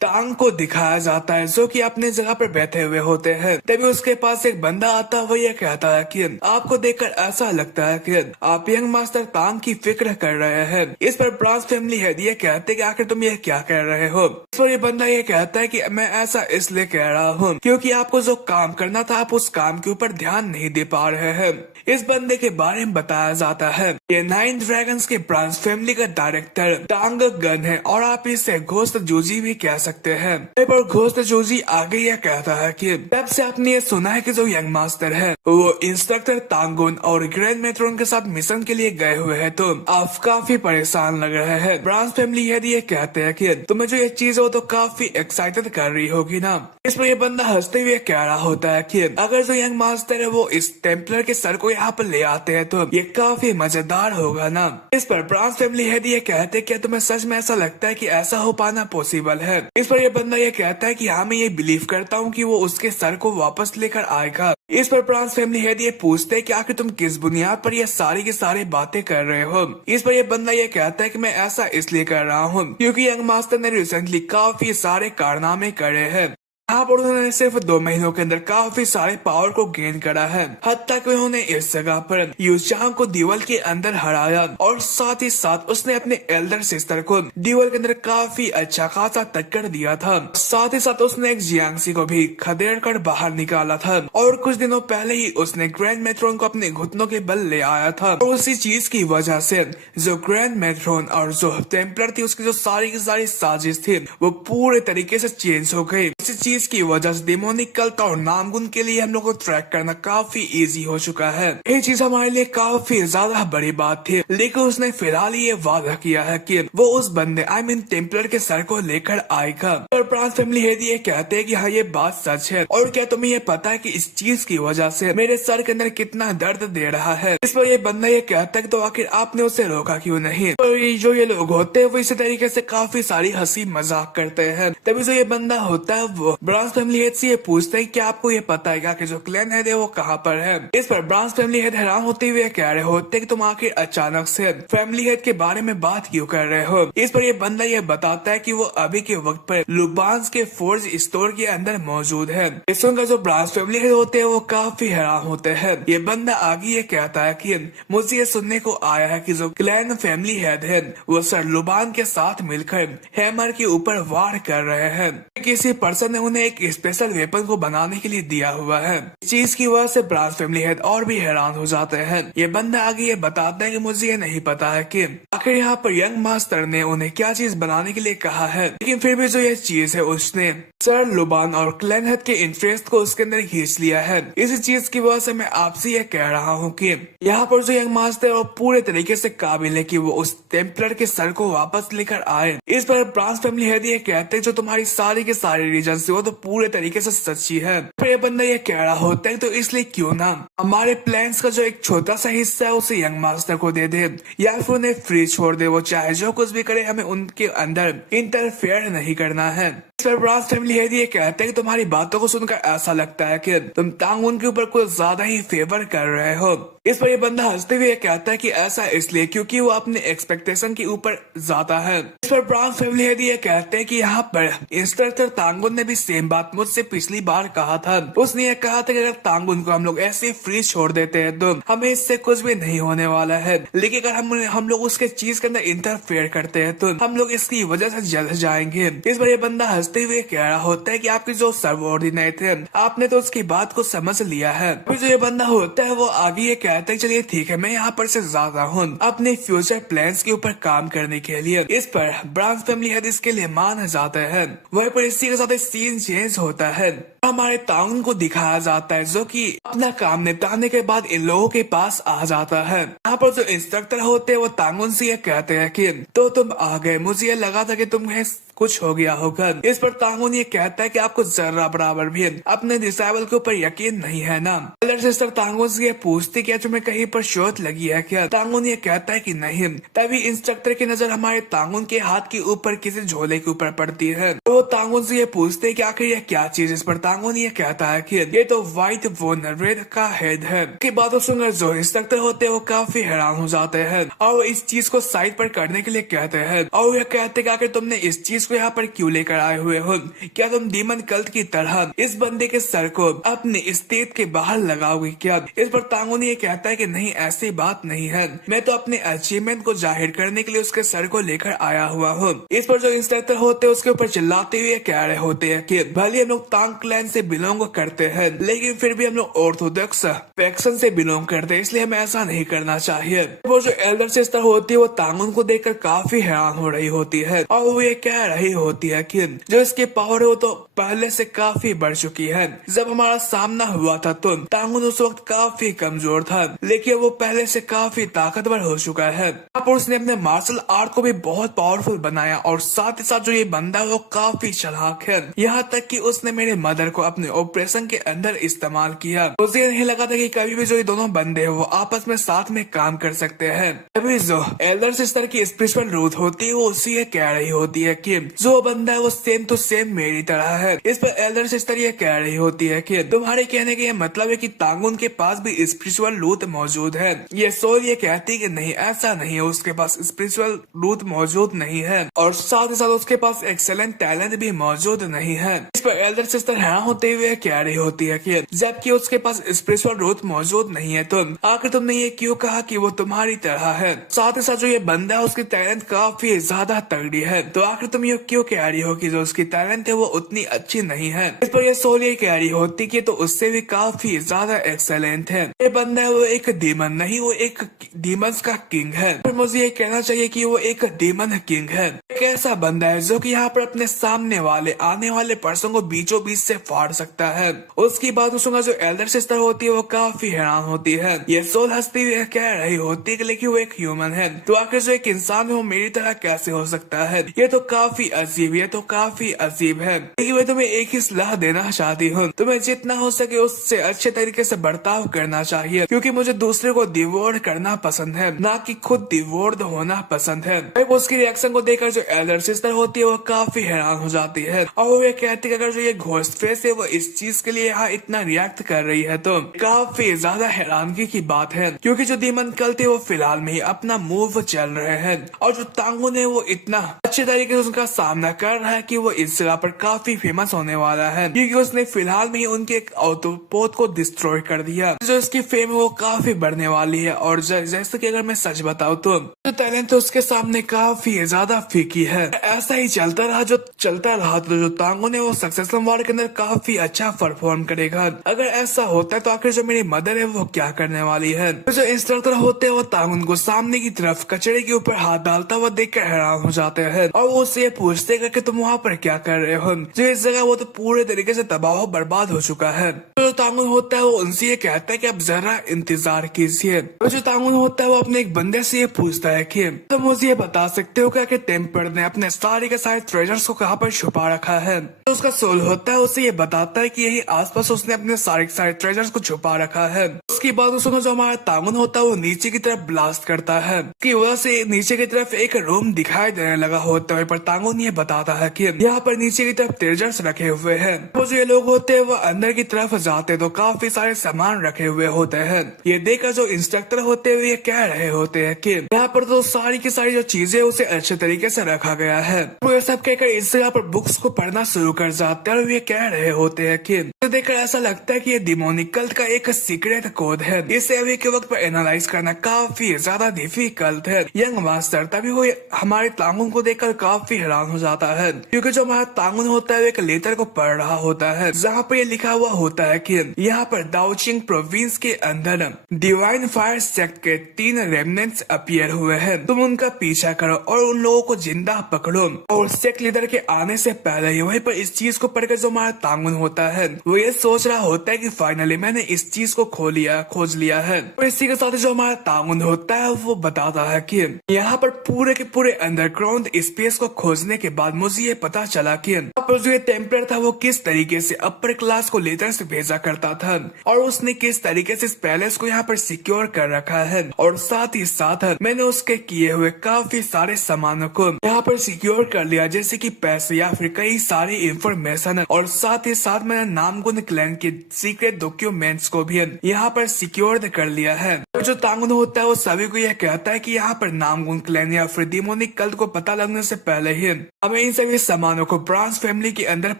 टांग को दिखाया जाता है जो कि अपने जगह पर बैठे हुए होते हैं। तभी उसके पास एक बंदा आता है, वो ये कहता है कि आपको देखकर ऐसा लगता है कि आप यंग मास्टर टांग की फिक्र कर रहे हैं। इस पर ब्रांच फैमिली हेड ये कहते कि आखिर तुम ये क्या कर रहे हो। इस पर ये बंदा ये कहता है कि मैं ऐसा इसलिए कह रहा हूँ क्योंकि आपको जो काम करना था आप उस काम के ऊपर ध्यान नहीं दे पा रहे हैं। इस बंदे के बारे में बताया जाता है ये 9 ड्रैगन्स के ब्रांच फैमिली का डायरेक्टर टांग गन है और आप इसे घोस्ट जूजी भी कह सकते हैं। पर घोस्ट जूजी आगे यह कहता है कि तब से आपने ये सुना है कि जो यंग मास्टर है वो इंस्ट्रक्टर तांगुन और ग्रैंड मेट्रोन के साथ मिशन के लिए गए हुए हैं, तो आप काफी परेशान लग रहे हैं। ब्रांच फैमिली यदि ये कहते हैं कि तुम्हें जो ये चीज हो तो काफी एक्साइटेड कर रही होगी ना। इस पर ये बंदा हंसते हुए कह रहा होता है कि अगर जो यंग मास्टर है वो इस टेम्पलर के सर को यहाँ पर ले आते हैं तो ये काफी मजेदार होगा ना। इस पर ब्रांच फैमिली हेड ये कहते हैं कि तुम्हें सच में ऐसा लगता है कि ऐसा हो पाना पॉसिबल है। इस पर ये बंदा ये कहता है कि हाँ मैं ये बिलीव करता हूँ कि वो उसके सर को वापस लेकर आएगा। इस पर ब्रांच फैमिली हेड ये पूछते हैं कि आखिर तुम किस बुनियाद पर ये सारी की सारी बातें कर रहे हो। इस पर ये बंदा ये कहता है कि मैं ऐसा इसलिए कर रहा हूँ क्योंकि यंग मास्टर ने रिसेंटली काफी सारे कारनामे करे हैं। यहाँ पर उन्होंने सिर्फ 2 महीनों के अंदर काफी सारे पावर को गेन करा है। हत्या कि उन्होंने इस जगह पर यूचांग को दीवाल के अंदर हराया और साथ ही साथ उसने अपने एल्डर सिस्टर को दीवाल के अंदर काफी अच्छा खासा टक्कर दिया था। साथ ही साथ उसने एक जियांगसी को भी खदेड़ कर बाहर निकाला था और कुछ दिनों पहले ही उसने ग्रैंड मेट्रोन को अपने घुटनों के बल ले आया था। और उसी चीज की वजह से जो ग्रैंड मेट्रोन और जो टेम्पलर थी उसकी जो सारी की सारी साजिश थी वो पूरे तरीके से चेंज हो गई। इसी चीज की वजह से डेमोनिक कल्ट और नामगुन के लिए हम लोग को ट्रैक करना काफी इजी हो चुका है। ये चीज हमारे लिए काफी ज्यादा बड़ी बात थी, लेकिन उसने फिलहाल ये वादा किया है कि वो उस बंदे आई मीन टेम्पलर के सर को लेकर आएगा। और ब्रांच फैमिली हेड ये कहते हैं कि हाँ ये बात सच है और क्या तुम्हें ये पता है कि इस चीज की वजह से मेरे सर के अंदर कितना दर्द दे रहा है। इस पर ये बंदा ये कहता है कि तो आखिर आपने उसे रोका क्यों नहीं। तो ये जो ये लोग होते हैं वो इसी तरीके से काफी सारी हंसी मजाक करते हैं। तभी जो ये बंदा होता है वो ब्रांच फैमिली हेड से ये पूछते हैं कि आपको ये पता है कि जो क्लैन हेड है वो कहाँ पर है। इस पर ब्रांच फैमिली हेड हैरान होते हुए कह रहे होते कि तुम आखिर अचानक से फैमिली हेड के बारे में बात क्यों कर रहे हो। इस पर ये बंदा ये बताता है कि वो अभी के वक्त पर लुबान्स के फोर्ज स्टोर के अंदर मौजूद है। इस का जो ब्रांच फैमिली हेड होते हैं वो काफी हैरान होते हैं। ये बंदा आगे ये कहता है कि मुझे ये सुनने को आया है कि जो क्लैन फैमिली हेड है वो सर लुबान के साथ मिलकर हैमर के ऊपर वार कर रहे हैं। किसी पर्सन ने उन्हें एक स्पेशल वेपन को बनाने के लिए दिया हुआ है। इस चीज की वजह से ब्रांच फैमिली हेड और भी हैरान हो जाते हैं। ये बंदा आगे ये बताता है कि मुझे ये नहीं पता है कि आखिर यहाँ पर यंग मास्टर ने उन्हें क्या चीज बनाने के लिए कहा है, लेकिन फिर भी जो ये चीज है उसने सर लुबान और क्लैन हेड के इंटरेस्ट को उसके अंदर खींच लिया है। इसी चीज की वजह से मैं आपसे ये कह रहा हूँ कि यहाँ पर जो यंग मास्टर है वो पूरे तरीके से काबिल है कि वो उस टेम्पलर के सर को वापस लेकर आए। इस पर ब्रांच फैमिली हेड ये कहते हैं जो तुम्हारी सारी के सारी रीजन से वो तो पूरे तरीके से सच्ची है। फिर ये बंदा ये कह रहा होता है तो इसलिए क्यों ना हमारे प्लान्स का जो एक छोटा सा हिस्सा है उसे यंग मास्टर को दे दे या फिर उन्हें फ्री छोड़ दे। वो चाहे जो कुछ भी करे हमें उनके अंदर इंटरफेयर नहीं करना है। इस पर ब्रांच फैमिली हेड ये कहते हैं कि तुम्हारी बातों को सुनकर ऐसा लगता है कि तुम तांगुन के ऊपर कुछ ज्यादा ही फेवर कर रहे हो। इस पर ये बंदा हंसते हुए कहता है कि ऐसा इसलिए क्योंकि वो अपने एक्सपेक्टेशन के ऊपर जाता है। इस पर ब्रांच फैमिली हेड ये कहते हैं कि यहाँ पर इंस्ट्रक्टर तांगुन ने भी सेम बात मुझसे पिछली बार कहा था। उसने ये कहा था कि अगर तांगुन को हम लोग ऐसे फ्री छोड़ देते हैं तो हमें इससे कुछ भी नहीं होने वाला है, लेकिन अगर हम लोग उसके चीज के अंदर इंटरफेयर करते हैं तो हम लोग इसकी वजह से जल जाएंगे। इस पर ये बंदा हंसते हुए कह रहा होता है कि आपकी जो सबऑर्डिनेट है आपने तो उसकी बात को समझ लिया है। फिर जो ये बंदा होता है वो आगे ये कहता है चलिए ठीक है मैं यहाँ पर से जाता हूँ अपने फ्यूचर प्लान्स के ऊपर काम करने के लिए। इस पर ब्रांच फैमिली हेड इसके लिए मान जाते हैं। वहीं पर इसी के साथ सीन चेंज होता है। हमारे ताउन को दिखाया जाता है जो कि अपना काम निपटाने के बाद इन लोगों के पास आ जाता है। यहाँ पर जो इंस्ट्रक्टर होते हैं वो तांगुन से ये कहते हैं कि तो तुम आ गए, मुझे ये लगा था कि तुम्हें कुछ हो गया होगा। इस पर तांगुन ये कहता है कि आपको जरा बराबर भी अपने डिसाइबल के ऊपर यकीन नहीं है ना। एल्डर सिस्टर तांगुन से ये पूछती क्या तुम्हें कहीं पर चोट लगी है क्या। तांगुन ये कहता है कि नहीं। तभी इंस्ट्रक्टर की नजर हमारे तांगुन के हाथ के ऊपर किसी झोले के ऊपर पड़ती है। तो तांगुन से ये पूछते है कि आखिर ये क्या चीज। इस पर तांगुन ये कहता है कि ये तो व्हाइट वोन रेड का हेड है। की बातों सुनकर जो इंस्ट्रक्टर होते हैं वो काफी हैरान हो जाते हैं और वो इस चीज को साइड पर करने के लिए कहते हैं और ये कहते हैं कि आखिर तुमने इस चीज को यहाँ पर क्यों लेकर आए हुए हो? क्या तुम डीमन कल्ट की तरह इस बंदे के सर को अपने स्टेट के बाहर लगाओगे क्या? इस पर तांगुन ये कहता है कि नहीं, ऐसी बात नहीं है, मैं तो अपने अचीवमेंट को जाहिर करने के लिए उसके सर को लेकर आया हुआ हूँ। इस पर जो इंस्ट्रक्टर होते हैं उसके ऊपर चिल्लाते हुए कह रहे होते हैं कि भले हम लोग तांग क्लैन से बिलोंग करते हैं, लेकिन फिर भी हम लोग ऑर्थोडॉक्स फैक्शन से बिलोंग करते हैं, इसलिए हमें ऐसा नहीं करना चाहिए। वो जो एल्डर सिस्टर होती है वो तांगुन को देखकर काफी हैरान हो रही होती है और वो ये कह रही होती है कि जो इसके पावर है वो तो पहले से काफी बढ़ चुकी है। जब हमारा सामना हुआ था तो तांगुन उस वक्त काफी कमजोर था, लेकिन वो पहले से काफी ताकतवर हो चुका है। और उसने अपने मार्शल आर्ट को भी बहुत पावरफुल बनाया और साथ ही साथ जो ये बंदा है वो काफी चालाक है, यहाँ तक कि उसने मेरे मदर को अपने ऑपरेशन के अंदर इस्तेमाल किया। मुझे नहीं लगा था कि कभी भी जो ये दोनों बंदे हैं वो आपस में साथ में काम कर सकते हैं। अभी जो एल्डर सिस्टर की स्पिरिचुअल रूथ होती है वो उसी ये कह रही होती है कि जो बंदा है वो सेम टू सेम मेरी तरह है। इस पर एल्डर सिस्टर ये कह रही होती है कि तुम्हारे कहने का ये मतलब है कि तांगुन के पास भी स्पिरिचुअल रूथ मौजूद है। ये सोल ये कहती है कि नहीं, ऐसा नहीं है, उसके पास स्पिरिचुअल रूथ मौजूद नहीं है और साथ ही साथ उसके पास एक्सेलेंट टैलेंट भी मौजूद नहीं है। इस पर एल्डर सिस्टर हैरान होते हुए कह रही होती है कि जबकि उसके पास स्पिरिचुअल रूथ मौजूद नहीं है तो आखिर तुमने ये क्यों कहा कि वो तुम्हारी तरह है? साथ ही साथ जो ये बंदा है उसकी टैलेंट काफी ज्यादा तगड़ी है, तो आखिर तुम ये क्यों कह रही हो कि जो उसकी टैलेंट है वो उतनी अच्छी नहीं है? इस पर ये सोल ये कह रही होती कि तो उससे भी काफी ज्यादा एक्सेलेंट है। ये बंदा है वो एक डीमन नहीं, वो एक डीमंस का किंग है। पर मुझे ये कहना चाहिए कि वो एक डीमन किंग है, एक ऐसा बंदा है जो कि यहाँ पर अपने सामने वाले आने वाले पर्सन को बीचों बीच से फाड़ सकता है। उसकी बात सुनकर जो एल्डर सिस्टर होती है वो काफी हैरान होती है। ये सोल हंसती हुई कह रही होती है लेकिन वो एक ह्यूमन है, तो आखिर जो एक इंसान है वो मेरी तरह कैसे हो सकता है? ये तो काफी अजीब, ये तो काफी अजीब है। लेकिन मैं तुम्हें एक ही सलाह देना चाहती हूँ, तुम्हें जितना हो सके उससे अच्छे तरीके से बर्ताव करना चाहिए, क्योंकि मुझे दूसरे को डिवोर्ड करना पसंद है, ना कि खुद डिवोर्ड होना पसंद है। उसकी रिएक्शन को देखकर जो एल्डर सिस्टर होती है वो काफी हैरान हो जाती है और वो ये कहती है अगर जो ये घोस्ट फेस है वो इस चीज के लिए यहाँ इतना रिएक्ट कर रही है तो काफी ज्यादा हैरानगी की बात है, क्योंकि जो डीमन कल्ट है वो फिलहाल में ही अपना मूव चल रहे हैं और जो तांगुन है वो इतना अच्छे तरीके से उसका सामना कर रहा है कि वो इस जगह पर काफी फेमस होने वाला है, क्योंकि उसने फिलहाल में ही उनके एक ऑटोपोड को डिस्ट्रॉय कर दिया। जो इसकी फेम है वो काफी बढ़ने वाली है और जैसे कि अगर मैं सच बताऊं तो जो टैलेंट तो उसके सामने काफी ज्यादा फीकी है। ऐसा ही चलता रहा तो जो तांगुन है वो सक्सेसफुल वार के अंदर काफी अच्छा परफॉर्म करेगा। अगर ऐसा होता है तो आखिर जो मेरी मदर है वो क्या करने वाली है? तो जो इंस्ट्रक्टर होते हैं वो तांगुन को सामने की तरफ कचरे के ऊपर हाथ डालता हुआ देखकर हैरान हो जाते हैं और वो उससे पूछते हैं कि तुम वहाँ पर क्या कर रहे हो? जो इस जगह वो तो पूरे तरीके से तबाह बर्बाद हो चुका है। तो जो तांगुन होता है वो उनसे ये कहता है कि आप जरा इंतजार कीजिए। तो जो तांगुन होता है वो अपने एक बंदे से ये पूछता है कि तो मुझे ये बता सकते हो क्या कि टेम्पर ने अपने सारे के सारे ट्रेजर्स को कहाँ पर छुपा रखा है? तो उसका सोल होता है उसे ये बताता है कि यही आसपास उसने अपने सारे के सारे ट्रेजर्स को छुपा रखा है। उसकी बात सुनो जो हमारा तांगुन होता है वो नीचे की तरफ ब्लास्ट करता है, की वजह से नीचे की तरफ एक रूम दिखाई देने लगा होता है। पर तांगुन ये बताता है कि यहाँ पर नीचे की तरफ ट्रेजर्स रखे हुए हैं। तो जो ये लोग होते हैं वो अंदर की तरफ जाते तो काफी सारे सामान रखे हुए होते हैं। ये देखकर जो इंस्ट्रक्टर होते हुए ये कह रहे होते हैं कि यहाँ पर तो सारी की सारी जो चीजें उसे अच्छे तरीके से रखा गया है। वो ये सब कहकर इस जगह पर बुक्स को पढ़ना शुरू कर जाते हैं और ये कह रहे होते हैं कि तो देखकर ऐसा लगता है कि ये डिमोनिक कल्ट का एक सीक्रेट कोड है, इसे अभी के वक्त पर एनालाइज करना काफी ज्यादा डिफिकल्ट है। यंग मास्टर तभी वो हमारे तांगुन को देखकर काफी हैरान हो जाता है, क्योंकि जो हमारा तांगुन होता है एक लेटर को पढ़ रहा होता है जहाँ पर ये लिखा हुआ होता है कि यहाँ पर दाओचिंग प्रोविंस के अंदर डिवाइन फायर सेक्ट के 3 रेमनेंट्स अपीयर हुए हैं। तुम उनका पीछा करो और उन लोगों को जिंदा पकड़ो। और सेक्ट लीडर के आने से पहले ही वहीं पर इस चीज को पढ़कर जो हमारा तांगुन होता है वो ये सोच रहा होता है कि फाइनली मैंने इस चीज को खोज लिया है। और इसी के साथ जो हमारा तांगुन होता है वो बताता है कि यहाँ पर पूरे के पूरे अंडरग्राउंड स्पेस को खोजने के बाद मुझे ये पता चला कि जो ये टेम्पलर था वो किस तरीके से अपर क्लास को लेटर्स भेजा करता था और उसने किस तरीके से इस पैलेस को यहाँ पर सिक्योर कर रखा है। और साथ ही साथ मैंने उसके किए हुए काफी सारे सामानों को यहाँ पर सिक्योर कर लिया, जैसे कि पैसे या फिर कई सारी इंफॉर्मेशन। और साथ ही साथ मैंने नामगुन क्लैन के सीक्रेट डॉक्यूमेंट्स को भी यहाँ पर सिक्योर कर लिया है। जो तांगुन होता है वो सभी को यह कहता है कि यहाँ पर नामगुन क्लैन या फिर डिमोनिक कल्ट को पता लगने से पहले ही हमें इन सभी सामानों को ब्रांच फैमिली के अंदर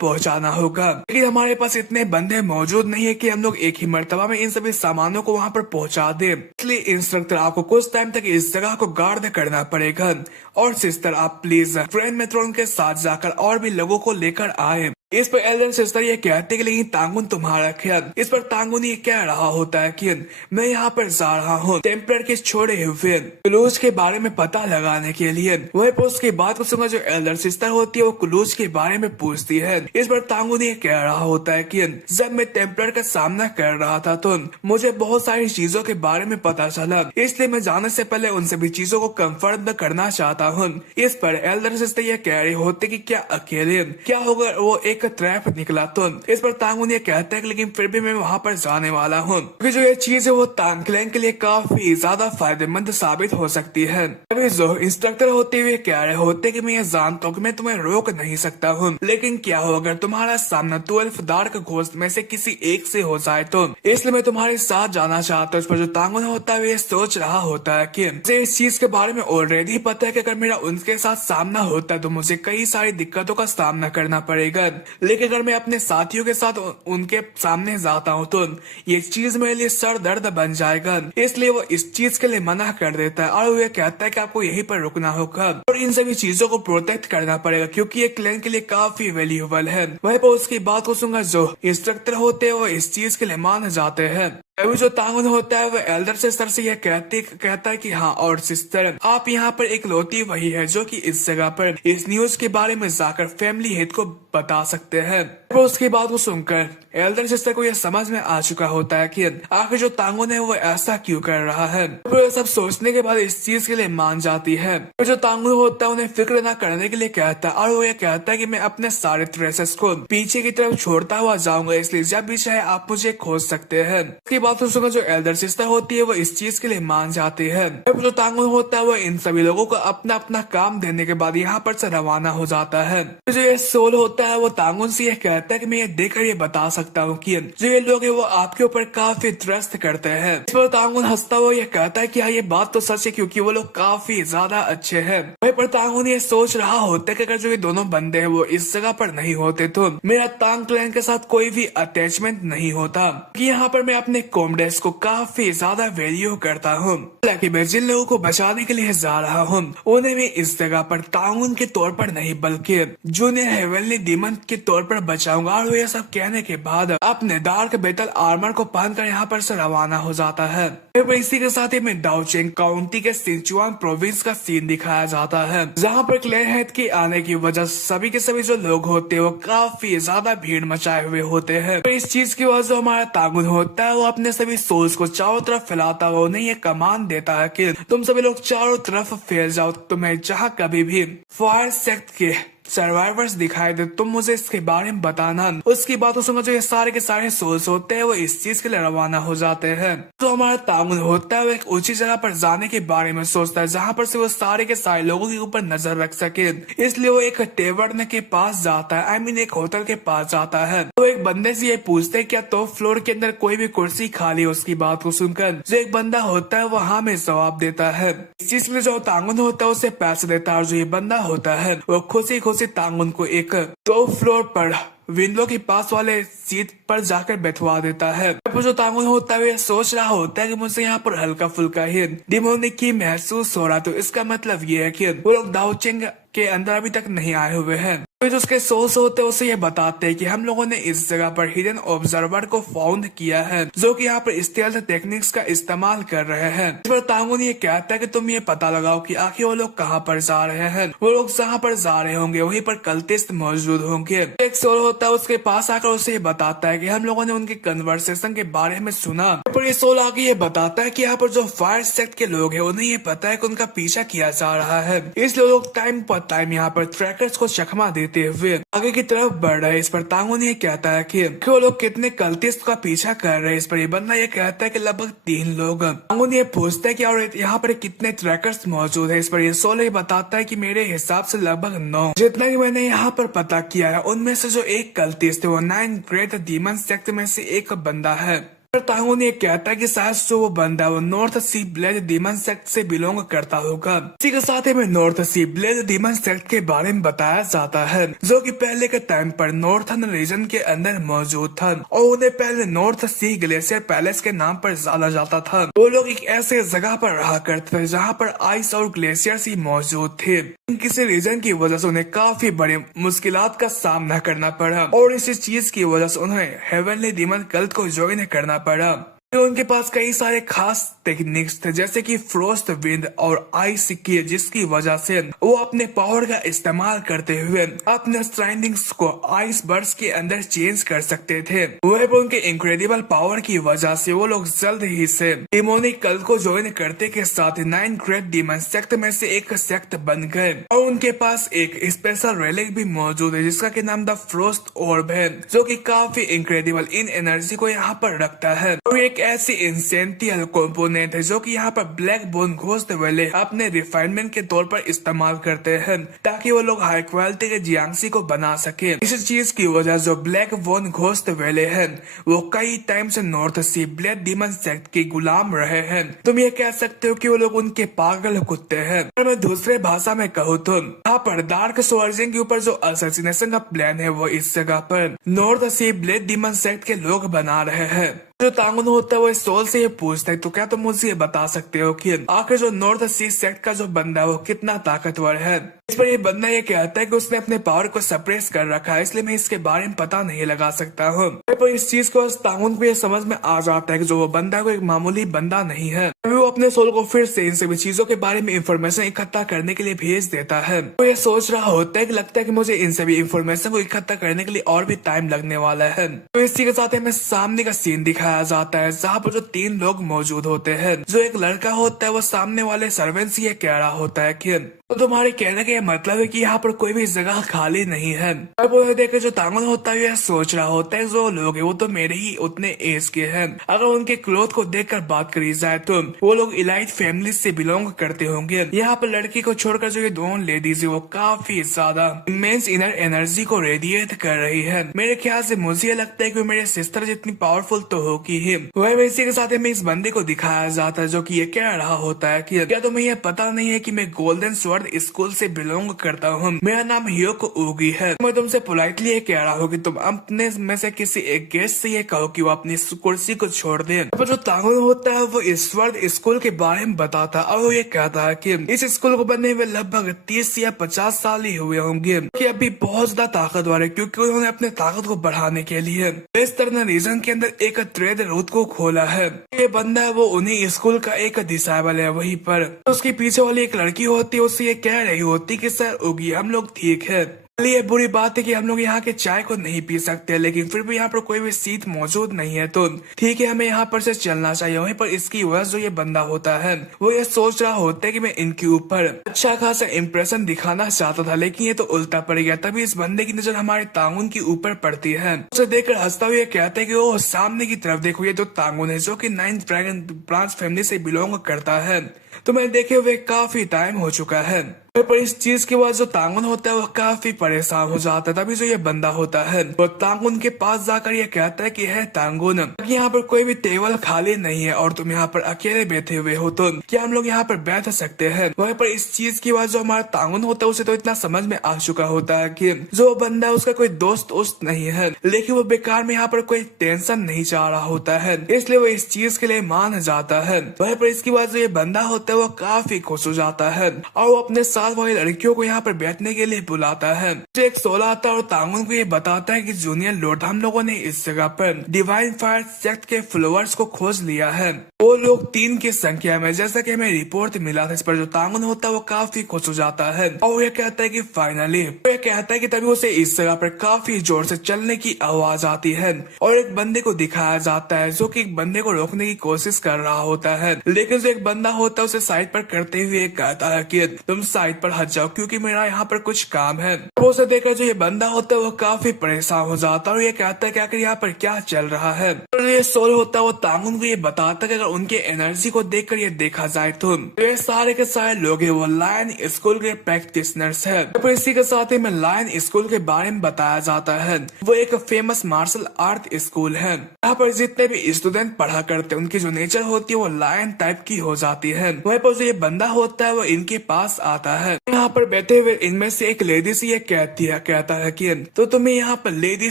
पहुंचाना होगा, लेकिन हमारे पास इतने बंदे मौजूद नहीं है कि हम लोग एक ही मर्तबा में इन सभी सामानों को वहाँ पर पहुंचा दें। इसलिए इंस्ट्रक्टर आपको कुछ टाइम तक इस जगह को गार्ड करना पड़ेगा। और सिस्टर आप प्लीज फ्रेंड मेट्रोन के साथ जाकर और भी लोगों को लेकर आए। इस पर एल्डर सिस्टर ये कहते कि लेकिन तांगुन तुम्हारा क्या? इस पर तांगुन ये कह रहा होता है कि मैं यहाँ पर जा रहा हूँ टेम्पलर के छोड़े हुए क्लूज के बारे में पता लगाने के लिए। वही पर उसकी बात को सुनकर जो एल्डर सिस्टर होती है वो क्लूज के बारे में पूछती है। इस पर तांगुन ये कह रहा होता है कि जब मैं टेम्पलर का सामना कर रहा था तो मुझे बहुत सारी चीजों के बारे में पता चला, इसलिए मैं जाने से पहले उन सभी चीजों को कंफर्म करना चाहता हूँ। इस पर एल्डर सिस्टर ये कह रही होते कि क्या अकेले क्या होगा वो एक ट्रैप निकला तो? इस पर तांगुन ये कहता है कि लेकिन फिर भी मैं वहाँ पर जाने वाला हूँ क्योंकि जो ये चीज है वो तांग क्लैन के लिए काफी ज्यादा फायदेमंद साबित हो सकती है। अभी जो इंस्ट्रक्टर होते हुए कह रहे होते कि मैं ये जानता हूँ कि मैं तुम्हें रोक नहीं सकता हूँ, लेकिन क्या हो अगर तुम्हारा सामना 12 डार्क घोस्ट में से किसी एक से हो जाए तो? इसलिए मैं तुम्हारे साथ जाना चाहता हूँ। इस पर जो तांगुन होता है ये सोच रहा होता है कि मुझे इस चीज के बारे में ऑलरेडी पता है कि अगर मेरा उनके साथ सामना होता है तो मुझे कई सारी दिक्कतों का सामना करना पड़ेगा, लेकिन अगर मैं अपने साथियों के साथ उनके सामने जाता हूँ तो ये चीज मेरे लिए सर दर्द बन जाएगा। इसलिए वो इस चीज के लिए मना कर देता है और वो ये कहता है कि आपको यहीं पर रुकना होगा और इन सभी चीजों को प्रोटेक्ट करना पड़ेगा क्योंकि ये क्लैन के लिए काफी वैल्यूएबल है। वहीं पर उसकी बात को सुनकर जो इंस्ट्रक्टर होते हैं वो इस चीज के लिए मान जाते हैं। अभी जो तांगुन होता है वो एल्डर सिस्टर से यह कहता है कि हाँ और सिस्टर आप यहाँ पर एक लौती वही है जो कि इस जगह पर इस न्यूज के बारे में जाकर फैमिली हेड को बता सकते हैं। तो उसकी बात को सुनकर एल्डर सिस्टर को यह समझ में आ चुका होता है कि आखिर जो तांगुन है वो ऐसा क्यों कर रहा है। तो ये सब सोचने के बाद इस चीज के लिए मान जाती है। तो जो तांगुन होता है उन्हें फिक्र न करने के लिए कहता है और वो ये कहता है कि मैं अपने सारे ट्रेसेस को पीछे की तरफ छोड़ता हुआ जाऊंगा, इसलिए जब भी चाहे आप मुझे खोज सकते हैं। उसकी बात को सुनकर जो एल्डर सिस्टर होती है वो इस चीज के लिए मान जाती है। जो तांगुन होता है वो इन सभी लोगों को अपना अपना काम देने के बाद यहाँ पर से रवाना हो जाता है। तो जो ये सोल होता है वो तांगुन से ये कहता है कि मैं ये देखकर ये बता सकता हूँ कि जो ये लोग है वो आपके ऊपर काफी ट्रस्ट करते हैं। इस पर तांगुन हंसता हुआ ये कहता है कि हाँ ये बात तो सच है क्योंकि वो लोग काफी ज्यादा अच्छे हैं। वहीं पर तांगुन ये सोच रहा होता है कि अगर जो ये दोनों बंदे हैं वो इस जगह पर नहीं होते तो मेरा तांग क्लैन के साथ कोई भी अटैचमेंट नहीं होता कि यहाँ पर मैं अपने कॉमरेड्स को काफी ज्यादा वैल्यू करता हूँ। हालांकि मैं जिन लोगों को बचाने के लिए जा रहा हूँ उन्हें भी इस जगह पर तांगुन के तौर पर नहीं बल्कि जूनियर हेवनली डीमन के तौर पर बचाऊंगा। और ये सब कहने के बाद अपने डार्क बेटल आर्मर को पहनकर यहाँ पर से रवाना हो जाता है। इसी के साथ ही में डाउचिंग काउंटी के सिंचुआन प्रोविंस का सीन दिखाया जाता है जहाँ पर क्लेन हेड के आने की वजह सभी के सभी जो लोग होते हैं वो काफी ज्यादा भीड़ मचाए हुए होते हैं। इस चीज की वजह हमारा तांगुन होता है वो अपने सभी सोल्स को चारों तरफ फैलाता हुआ उन्हें ये कमांड देता है कि तुम सभी लोग चारों तरफ फैल जाओ, तुम्हें जहाँ कभी भी फायर सेक्ट के सर्वाइवर्स दिखाई दे तुम मुझे इसके बारे में बताना। उसकी बातों सुनकर जो ये सारे के सारे सोल्स होते हैं वो इस चीज के लिए रवाना हो जाते हैं। तो हमारा तांगुन होता है वो एक ऊंची जगह पर जाने के बारे में सोचता है जहाँ पर से वो सारे के सारे लोगों के ऊपर नजर रख सके, इसलिए वो एक टेवर्न के पास जाता है, एक होटल के पास जाता है। तो एक बंदे से ये पूछते है क्या टॉप फ्लोर के अंदर कोई भी कुर्सी खाली है। उसकी बात को सुनकर जो एक बंदा होता है वो हाँ में जवाब देता है। इस चीज के लिए जो तांगुन होता है उसे पैसे देता है और जो ये बंदा होता है वो खुशी खुशी तांगुन को एक टॉप फ्लोर पर विंडो के पास वाले सीट पर जाकर बैठवा देता है। जो तांगुन होता है सोच रहा होता है कि मुझे यहाँ पर हल्का फुल्का ही डिमोनिक की महसूस हो रहा, तो इसका मतलब ये है कि वो लोग दाउचिंग के अंदर अभी तक नहीं आए हुए हैं। जो उसके सोर्स होते हैं उसे ये बताते हैं कि हम लोगों ने इस जगह पर हिडन ऑब्जर्वर को फाउंड किया है जो कि यहाँ पर स्टेल्थ टेक्निक्स का इस्तेमाल कर रहे हैं। इस पर तांगुन ये कहता है कि तुम ये पता लगाओ कि आखिर वो लोग कहाँ पर जा रहे हैं। वो लोग जहाँ पर जा रहे होंगे वहीं पर कल्टिस्ट मौजूद होंगे। एक सोल होता है उसके पास आकर उसे ये बताता है कि हम लोगों ने उनके कन्वर्सेशन के बारे में सुना। पर ये सोल आगे ये बताता है कि यहाँ पर जो फायर सेक्ट के लोग हैं उन्हें ये पता है कि उनका पीछा किया जा रहा है, इसलिए लोग टाइम पर टाइम यहाँ पर ट्रैकर्स को चकमा देते हुए आगे की तरफ बढ़ रहे। इस पर तांगुन ये कहता है कि वो लोग कितने कल्टिस्ट का पीछा कर रहे हैं। इस पर ये बंदा ये कहता है कि लगभग 3 लोग। तांगुन ये पूछता है कि और यहाँ पर कितने ट्रैकर्स मौजूद है। इस पर ये सोल ये बताता है कि मेरे हिसाब से लगभग 9, जितना कि मैंने यहाँ पर पता किया है उनमें से जो एक कल्टिस्ट है वो 9 ग्रेट डीमन सेक्ट में से एक बंदा है। पर तांगुन ये कहता है कि शायद जो वो बंदा वो north sea blade demon sect से बिलोंग करता होगा। इसी के साथ ही में north sea blade demon sect के बारे में बताया जाता है जो कि पहले के टाइम पर नॉर्थर्न रीजन के अंदर मौजूद था और उन्हें पहले नॉर्थ सी ग्लेशियर पैलेस के नाम पर जाना जाता था। वो लोग एक ऐसे जगह पर रहा करते थे जहाँ पर आइस और ग्लेशियर्स ही मौजूद थे। किसी रीजन की वजह से उन्हें काफी बड़ी मुश्किलात का सामना करना पड़ा और इसी चीज की वजह से उन्हें हेवनली डीमन कल्ट को ज्वाइन करना पड़ा। उनके पास कई सारे खास टेक्निक्स थे जैसे कि फ्रोस्ट विंड और आइस की, जिसकी वजह से वो अपने पावर का इस्तेमाल करते हुए अपने सराउंडिंग्स को आइस बर्ड्स के अंदर चेंज कर सकते थे। वह उनके इनक्रेडिबल पावर की वजह से वो लोग जल्द ही से डिमोनिक कल्ट को ज्वाइन करते के साथ 9 ग्रेट डीमन सेक्ट में से एक सेक्ट बन गए और उनके पास एक स्पेशल रेलिक भी मौजूद है जिसका के नाम द फ्रोस्ट ऑर्ब है जो कि काफी इनक्रेडिबल इन एनर्जी को यहाँ पर रखता है और एक ऐसी इंसेंटियल कंपोनेंट है जो कि यहाँ पर ब्लैक बोन घोस्ट वाले अपने रिफाइनमेंट के तौर पर इस्तेमाल करते हैं ताकि वो लोग हाई क्वालिटी के जियांगसी को बना सके। इसी चीज की वजह जो ब्लैक बोन घोस्ट वाले हैं वो कई टाइम से नॉर्थ सी ब्लैक डीमन सेक्ट के गुलाम रहे हैं। तुम ये कह सकते हो कि वो लोग उनके पागल कुत्ते हैं। अगर मैं दूसरे भाषा में कहूँ तो यहाँ पर डार्क सोल्जर के ऊपर जो असैसिनेशन का प्लान है वो इस जगह पर नॉर्थ सी ब्लैक डीमन सेक्ट के लोग बना रहे हैं। जो तांगुन होता है वो सोल से ये पूछता है तो क्या तुम मुझे ये बता सकते हो कि आखिर जो नॉर्थ सी सेक्ट का जो बंदा है वो कितना ताकतवर है। इस पर ये बंदा ये कहता है कि उसने अपने पावर को सप्रेस कर रखा है इसलिए मैं इसके बारे में पता नहीं लगा सकता हूँ। पर इस चीज को तांगुन को ये समझ में आ जाता है कि जो वो बंदा को एक मामूली बंदा नहीं है। वो अपने सोल को फिर से इन सभी चीजों के बारे में इंफॉर्मेशन इकट्ठा करने के लिए भेज देता है। वो ये सोच रहा होता है कि लगता है कि मुझे इन सभी इंफॉर्मेशन को इकट्ठा करने के लिए और भी टाइम लगने वाला है। तो इसी के साथ हमें सामने का सीन दिखाया जाता है जहाँ पर जो 3 लोग मौजूद होते हैं। जो एक लड़का होता है वो सामने वाले सर्वेंट से ये कह रहा होता है कि तो तुम्हारे कहने का ये मतलब है कि यहाँ पर कोई भी जगह खाली नहीं है। अब वो देख जो तांगुन होता है यह सोच रहा होता है जो लोग है वो तो मेरे ही उतने एज के हैं। अगर उनके क्लोथ को देखकर बात करी जाए तो वो लोग इलाइट फैमिली से बिलोंग करते होंगे। यहाँ पर लड़की को छोड़कर जो ये दोनों लेडीज है वो काफी ज्यादा इमेंस इनर एनर्जी को रेडिएट कर रही है। मेरे ख्याल से मुझे लगता है कि मेरे सिस्टर जितनी पावरफुल तो होगी ही। वह इसी के साथ हमें इस बंदे को दिखाया जाता है जो कि ये कह रहा होता है कि क्या तुम्हें यह पता नहीं है कि मैं गोल्डन स्वॉर्ड स्कूल से बिलोंग करता हूँ। मेरा नाम हियोको उगी है। मैं तुमसे पोलाइटली ये कह रहा हूँ कि तुम अपने में से किसी एक गेस्ट से ये कहो कि वो अपनी कुर्सी को छोड़ दे। पर जो तांगुन होता है वो इस स्वॉर्ड स्कूल के बारे में बताता और वो ये कहता है कि इस स्कूल को बनने में लगभग 30 या 50 साल ही हुए होंगे कि अभी बहुत ज्यादा ताकतवर है क्योंकि उन्होंने अपने ताकत को बढ़ाने के लिए इस तरह रीजन के अंदर एक ट्रेड रूट को खोला है। ये बंदा है वो उन्हीं स्कूल का एक डिसाइबल है। वहीं पर उसके पीछे वाली एक लड़की होती है उससे ये कह रही होती कि सर उगी हम लोग ठीक है। ये बुरी बात है कि हम लोग यहाँ के चाय को नहीं पी सकते लेकिन फिर भी यहाँ पर कोई भी सीट मौजूद नहीं है तो ठीक है हमें यहाँ पर से चलना चाहिए। वहीं पर इसकी वजह जो ये बंदा होता है वो ये सोच रहा होता है कि मैं इनके ऊपर अच्छा खासा इम्प्रेशन दिखाना चाहता था लेकिन ये तो उल्टा पड़ गया। तभी इस बंदे की नजर हमारे तांगुन के ऊपर पड़ती है। उसे देखकर हंसता हुआ कहता है कि वो सामने की तरफ देखो ये जो तांगुन है जो की 9th ड्रैगन ब्रांच फैमिली से बिलोंग करता है। तो मैं देखे हुए काफी टाइम हो चुका है। पर इस चीज के बाद जो तांगुन होता है वो काफी परेशान हो जाता है। तभी जो ये बंदा होता है वो तांगुन के पास जाकर ये कहता है कि है तांगुन यहाँ पर कोई भी टेबल खाली नहीं है और तुम यहाँ पर अकेले बैठे हुए हो तो क्या हम लोग यहाँ पर बैठ सकते हैं। वहीं पर इस चीज की वजह जो हमारा तांगुन होता है उसे तो इतना समझ में आ चुका होता है कि जो बंदा है उसका कोई दोस्त उस्त नहीं है लेकिन वो बेकार में यहाँ पर कोई टेंशन नहीं चाह रहा होता है इसलिए वो इस चीज के लिए मान जाता है। वहीं पर इसकी वजह जो ये बंदा होता है वो काफी खुश हो जाता है और वो अपने साथ वही लड़कियों को यहाँ पर बैठने के लिए बुलाता है। जो एक 16 आता है और तांगुन को ये बताता है कि जूनियर लॉर्ड हम लोगों ने इस जगह पर डिवाइन फायर सेक्ट के फ्लोवर्स को खोज लिया है। वो लोग 3 की संख्या में जैसा कि हमें रिपोर्ट मिला था। इस पर जो तांगुन होता है वो काफी खुश हो जाता है और ये कहता है कि फाइनली ये कहता है कि तभी उसे इस जगह पर काफी जोर से चलने की आवाज आती है और एक बंदे को दिखाया जाता है जो कि एक बंदे को रोकने की कोशिश कर रहा होता है लेकिन जो एक बंदा होता है उसे साइड पर करते हुए कहता है कि तुम साइड पर हट जाओ क्योंकि मेरा यहाँ पर कुछ काम है। वो उसे देखकर जो ये बंदा होता है वो काफी परेशान हो जाता है और ये कहता है कि आखिर यहाँ पर क्या चल रहा है। तो ये सोल होता है वो तांगुन को ये बताता है कि अगर उनके एनर्जी को देखकर ये देखा जाए तो ये सारे के सारे लोग हैं वो लायन स्कूल के प्रैक्टिशनर्स है। तो इसी के साथ ही में लायन स्कूल के बारे में बताया जाता है। वो एक फेमस मार्शल आर्ट स्कूल है। यहाँ पर जितने भी स्टूडेंट पढ़ा करते हैं उनकी जो नेचर होती है वो लायन टाइप की हो जाती है। वहीं पर जो ये बंदा होता है वो इनके पास आता है। यहाँ पर बैठे हुए इनमें से एक लेडी से ये कहता है कि तो तुम्हें यहाँ पर लेडी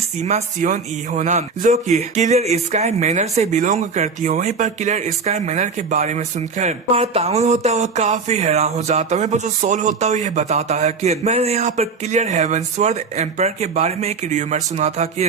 सीमा सियोन ई हो ना, जो कि किलर स्काई मैनर से बिलोंग करती हो। वहीं पर किलर स्काई मैनर के बारे में सुनकर हमारा ताउन होता है वो काफी हैरान हो जाता है। वहीं पर जो सोल होता है यह बताता है कि मैंने यहाँ पर किलर हेवनस्वर्थ एम्पायर के बारे में एक र्यूमर सुना था कि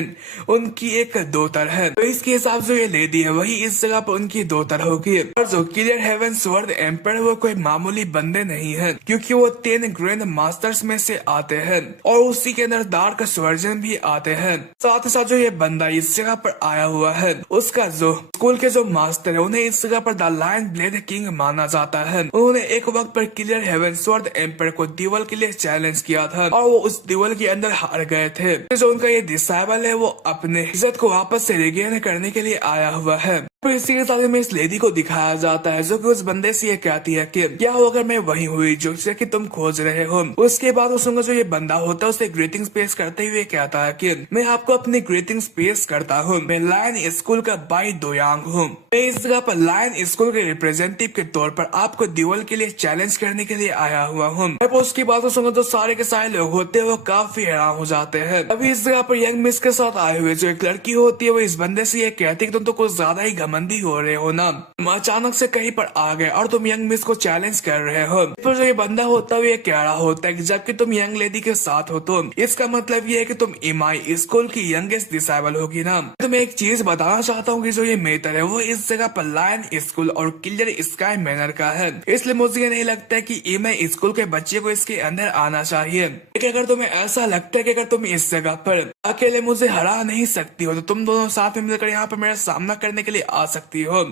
उनकी एक डॉटर है। तो इसके हिसाब से ये लेडी है वही इस जगह पर उनकी डॉटर होगी। और जो किलर हेवनस्वर्थ एम्पायर वो कोई मामूली बंदे नहीं है, क्योंकि वो 10 ग्रैंड मास्टर्स में से आते हैं और उसी के अंदर डार्क सर्जन भी आते हैं। साथ ही साथ जो ये बंदा इस जगह पर आया हुआ है उसका जो स्कूल के जो मास्टर है उन्हें इस जगह पर द लायन ब्लेड किंग माना जाता है। उन्होंने एक वक्त पर किलर हेवनस्वर्थ एम्पायर को ड्यूल के लिए चैलेंज किया था और वो उस ड्यूल के अंदर हार गए थे। जो उनका ये डिसाइबल है वो अपने इज्जत को वापस से रिगेन करने के लिए आया हुआ है। फिर इसी के साथ में इस लेडी को दिखाया जाता है जो कि उस बंदे से ये कहती है कि क्या हो अगर मैं वही हुई जो कि तुम खोज रहे हो। उसके बाद उसका जो ये बंदा होता है उसे ग्रीटिंग्स पेश करते हुए कहता है कि मैं आपको अपनी ग्रीटिंग्स पेश करता हूँ। मैं लायन स्कूल का बाई दोयांग हूँ। मैं इस जगह पर लायन स्कूल के रिप्रेजेंटेटिव के तौर पर आपको ड्यूल के लिए चैलेंज करने के लिए आया हुआ हूँ। उसकी बात सुनकर तो सारे के सारे लोग होते हैं वो काफी हैरान हो जाते हैं। अभी इस जगह पर यंग मिस के साथ आए हुए जो एक लड़की होती है वो इस बंदे से ये कहती है कि तुम तो कुछ ज्यादा ही मंदी हो रहे हो ना, तुम अचानक से कहीं पर आ गए और तुम यंग मिस को चैलेंज कर रहे हो। फिर जो ये बंदा होता है ये कह रहा होता है कि जबकि तुम यंग लेडी के साथ हो तो इसका मतलब ये है कि तुम इमाई स्कूल की यंगेस्ट डिसाइबल होगी ना। तो मैं एक चीज बताना चाहता हूँ कि जो ये मेटर है वो इस जगह पर लायन स्कूल और किलर स्काई मैनर का है, इसलिए मुझे नहीं लगता है कि इमाई स्कूल के बच्चे को इसके अंदर आना चाहिए। लेकिन अगर तुम्हें ऐसा लगता है कि अगर तुम इस जगह पर अकेले मुझे हरा नहीं सकती हो तो तुम दोनों साथ में मिलकर यहाँ पर मेरा सामना करने के लिए आ सकती हो।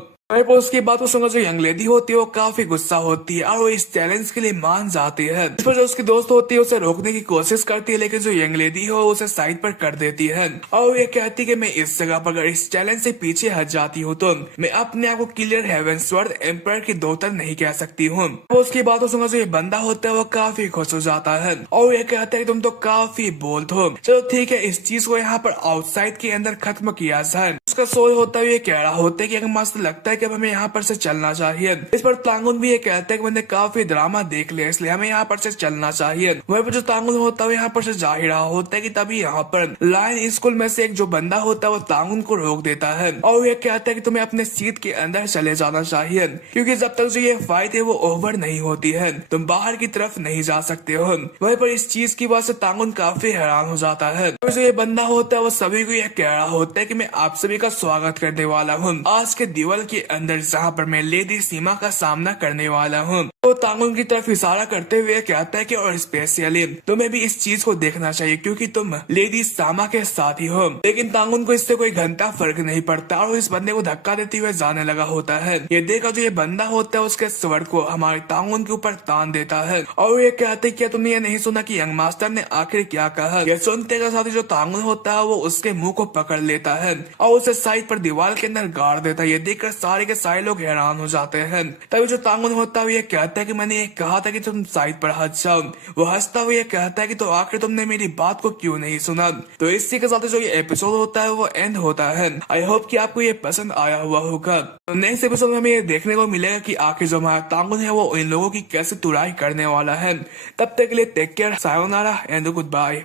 उसकी बात सुनकर जो यंग लेडी होती है वो काफी गुस्सा होती है और वो इस चैलेंज के लिए मान जाती है। इस पर जो उसकी दोस्त होती है उसे रोकने की कोशिश करती है, लेकिन जो यंग लेडी है उसे साइड पर कर देती है और ये कहती है कि मैं इस जगह पर अगर इस चैलेंज से पीछे हट जाती हूँ तो मैं अपने आप को किलर हेवनस्वर्थ एम्पायर की डॉटर नहीं कह सकती हूँ। उसकी बात सुनकर जो ये बंदा होता है वो काफी खुश हो जाता है और ये कहता है कि तुम तो काफी बोल्ड हो। चलो ठीक है, इस चीज को यहाँ पर आउटसाइड के अंदर खत्म किया जाए। उसका सोच होता है ये कह रहा होता है कि अगर मस्त लगता है कि हमें यहाँ पर से चलना चाहिए। इस पर तांगुन भी ये कहते हैं कि मैंने काफी ड्रामा देख लिया इसलिए हमें यहाँ पर से चलना चाहिए। वहीं पर जो तांगुन होता है यहाँ पर से जा ही रहा होता है कि तभी यहाँ पर लायन स्कूल में से एक जो बंदा होता है वो तांगुन को रोक देता है और ये कहता है कि तुम्हें अपने सीट के अंदर चले जाना चाहिए, क्योंकि जब तक जो ये फाइट है वो ओवर नहीं होती है तुम बाहर की तरफ नहीं जा सकते हो। वहीं पर इस चीज की वजह से तांगुन काफी हैरान हो जाता है। तो जो ये बंदा होता है वो सभी को यह कह रहा होता है कि मैं आप सभी का स्वागत करने वाला हूँ आज के ड्यूल के अंदर जहाँ पर मैं लेडी सीमा का सामना करने वाला हूँ। तो तांगुन की तरफ इशारा करते हुए कहता है कि और स्पेशली तुम्हें भी इस चीज को देखना चाहिए क्योंकि तुम लेडी सामा के साथ ही हो। लेकिन तांगुन को इससे कोई घंटा फर्क नहीं पड़ता और इस बंदे को धक्का देते हुए जाने लगा होता है। ये देखा जो ये बंदा होता है उसके स्वर को हमारे तांगुन के ऊपर तान देता है और ये कहते क्या तुमने ये नहीं सुना कि यंग मास्टर ने आखिर क्या कहा। ये सुनते के साथ ही जो तांगुन होता है वो उसके मुंह को पकड़ लेता है और उसे साइड पर दीवार के अंदर गाड़ देता है। ये देखकर सारे के सारे लोग हैरान हो जाते हैं। तभी जो तांगुन होता है ये कहता है कि मैंने ये कहा था कि तुम साइड पर हट जाओ। वो हंसता हुआ ये कहता है कि तो आखिर तुमने मेरी बात को क्यों नहीं सुना। तो इसी के साथ जो ये एपिसोड होता है वो एंड होता है। आई होप कि आपको ये पसंद आया हुआ होगा। तो नेक्स्ट एपिसोड में हमें ये देखने को मिलेगा कि आखिर जो हमारा तांगुन है वो इन लोगों की कैसे तुराई करने वाला है। तब तक के लिए take care, sayonara and good bye.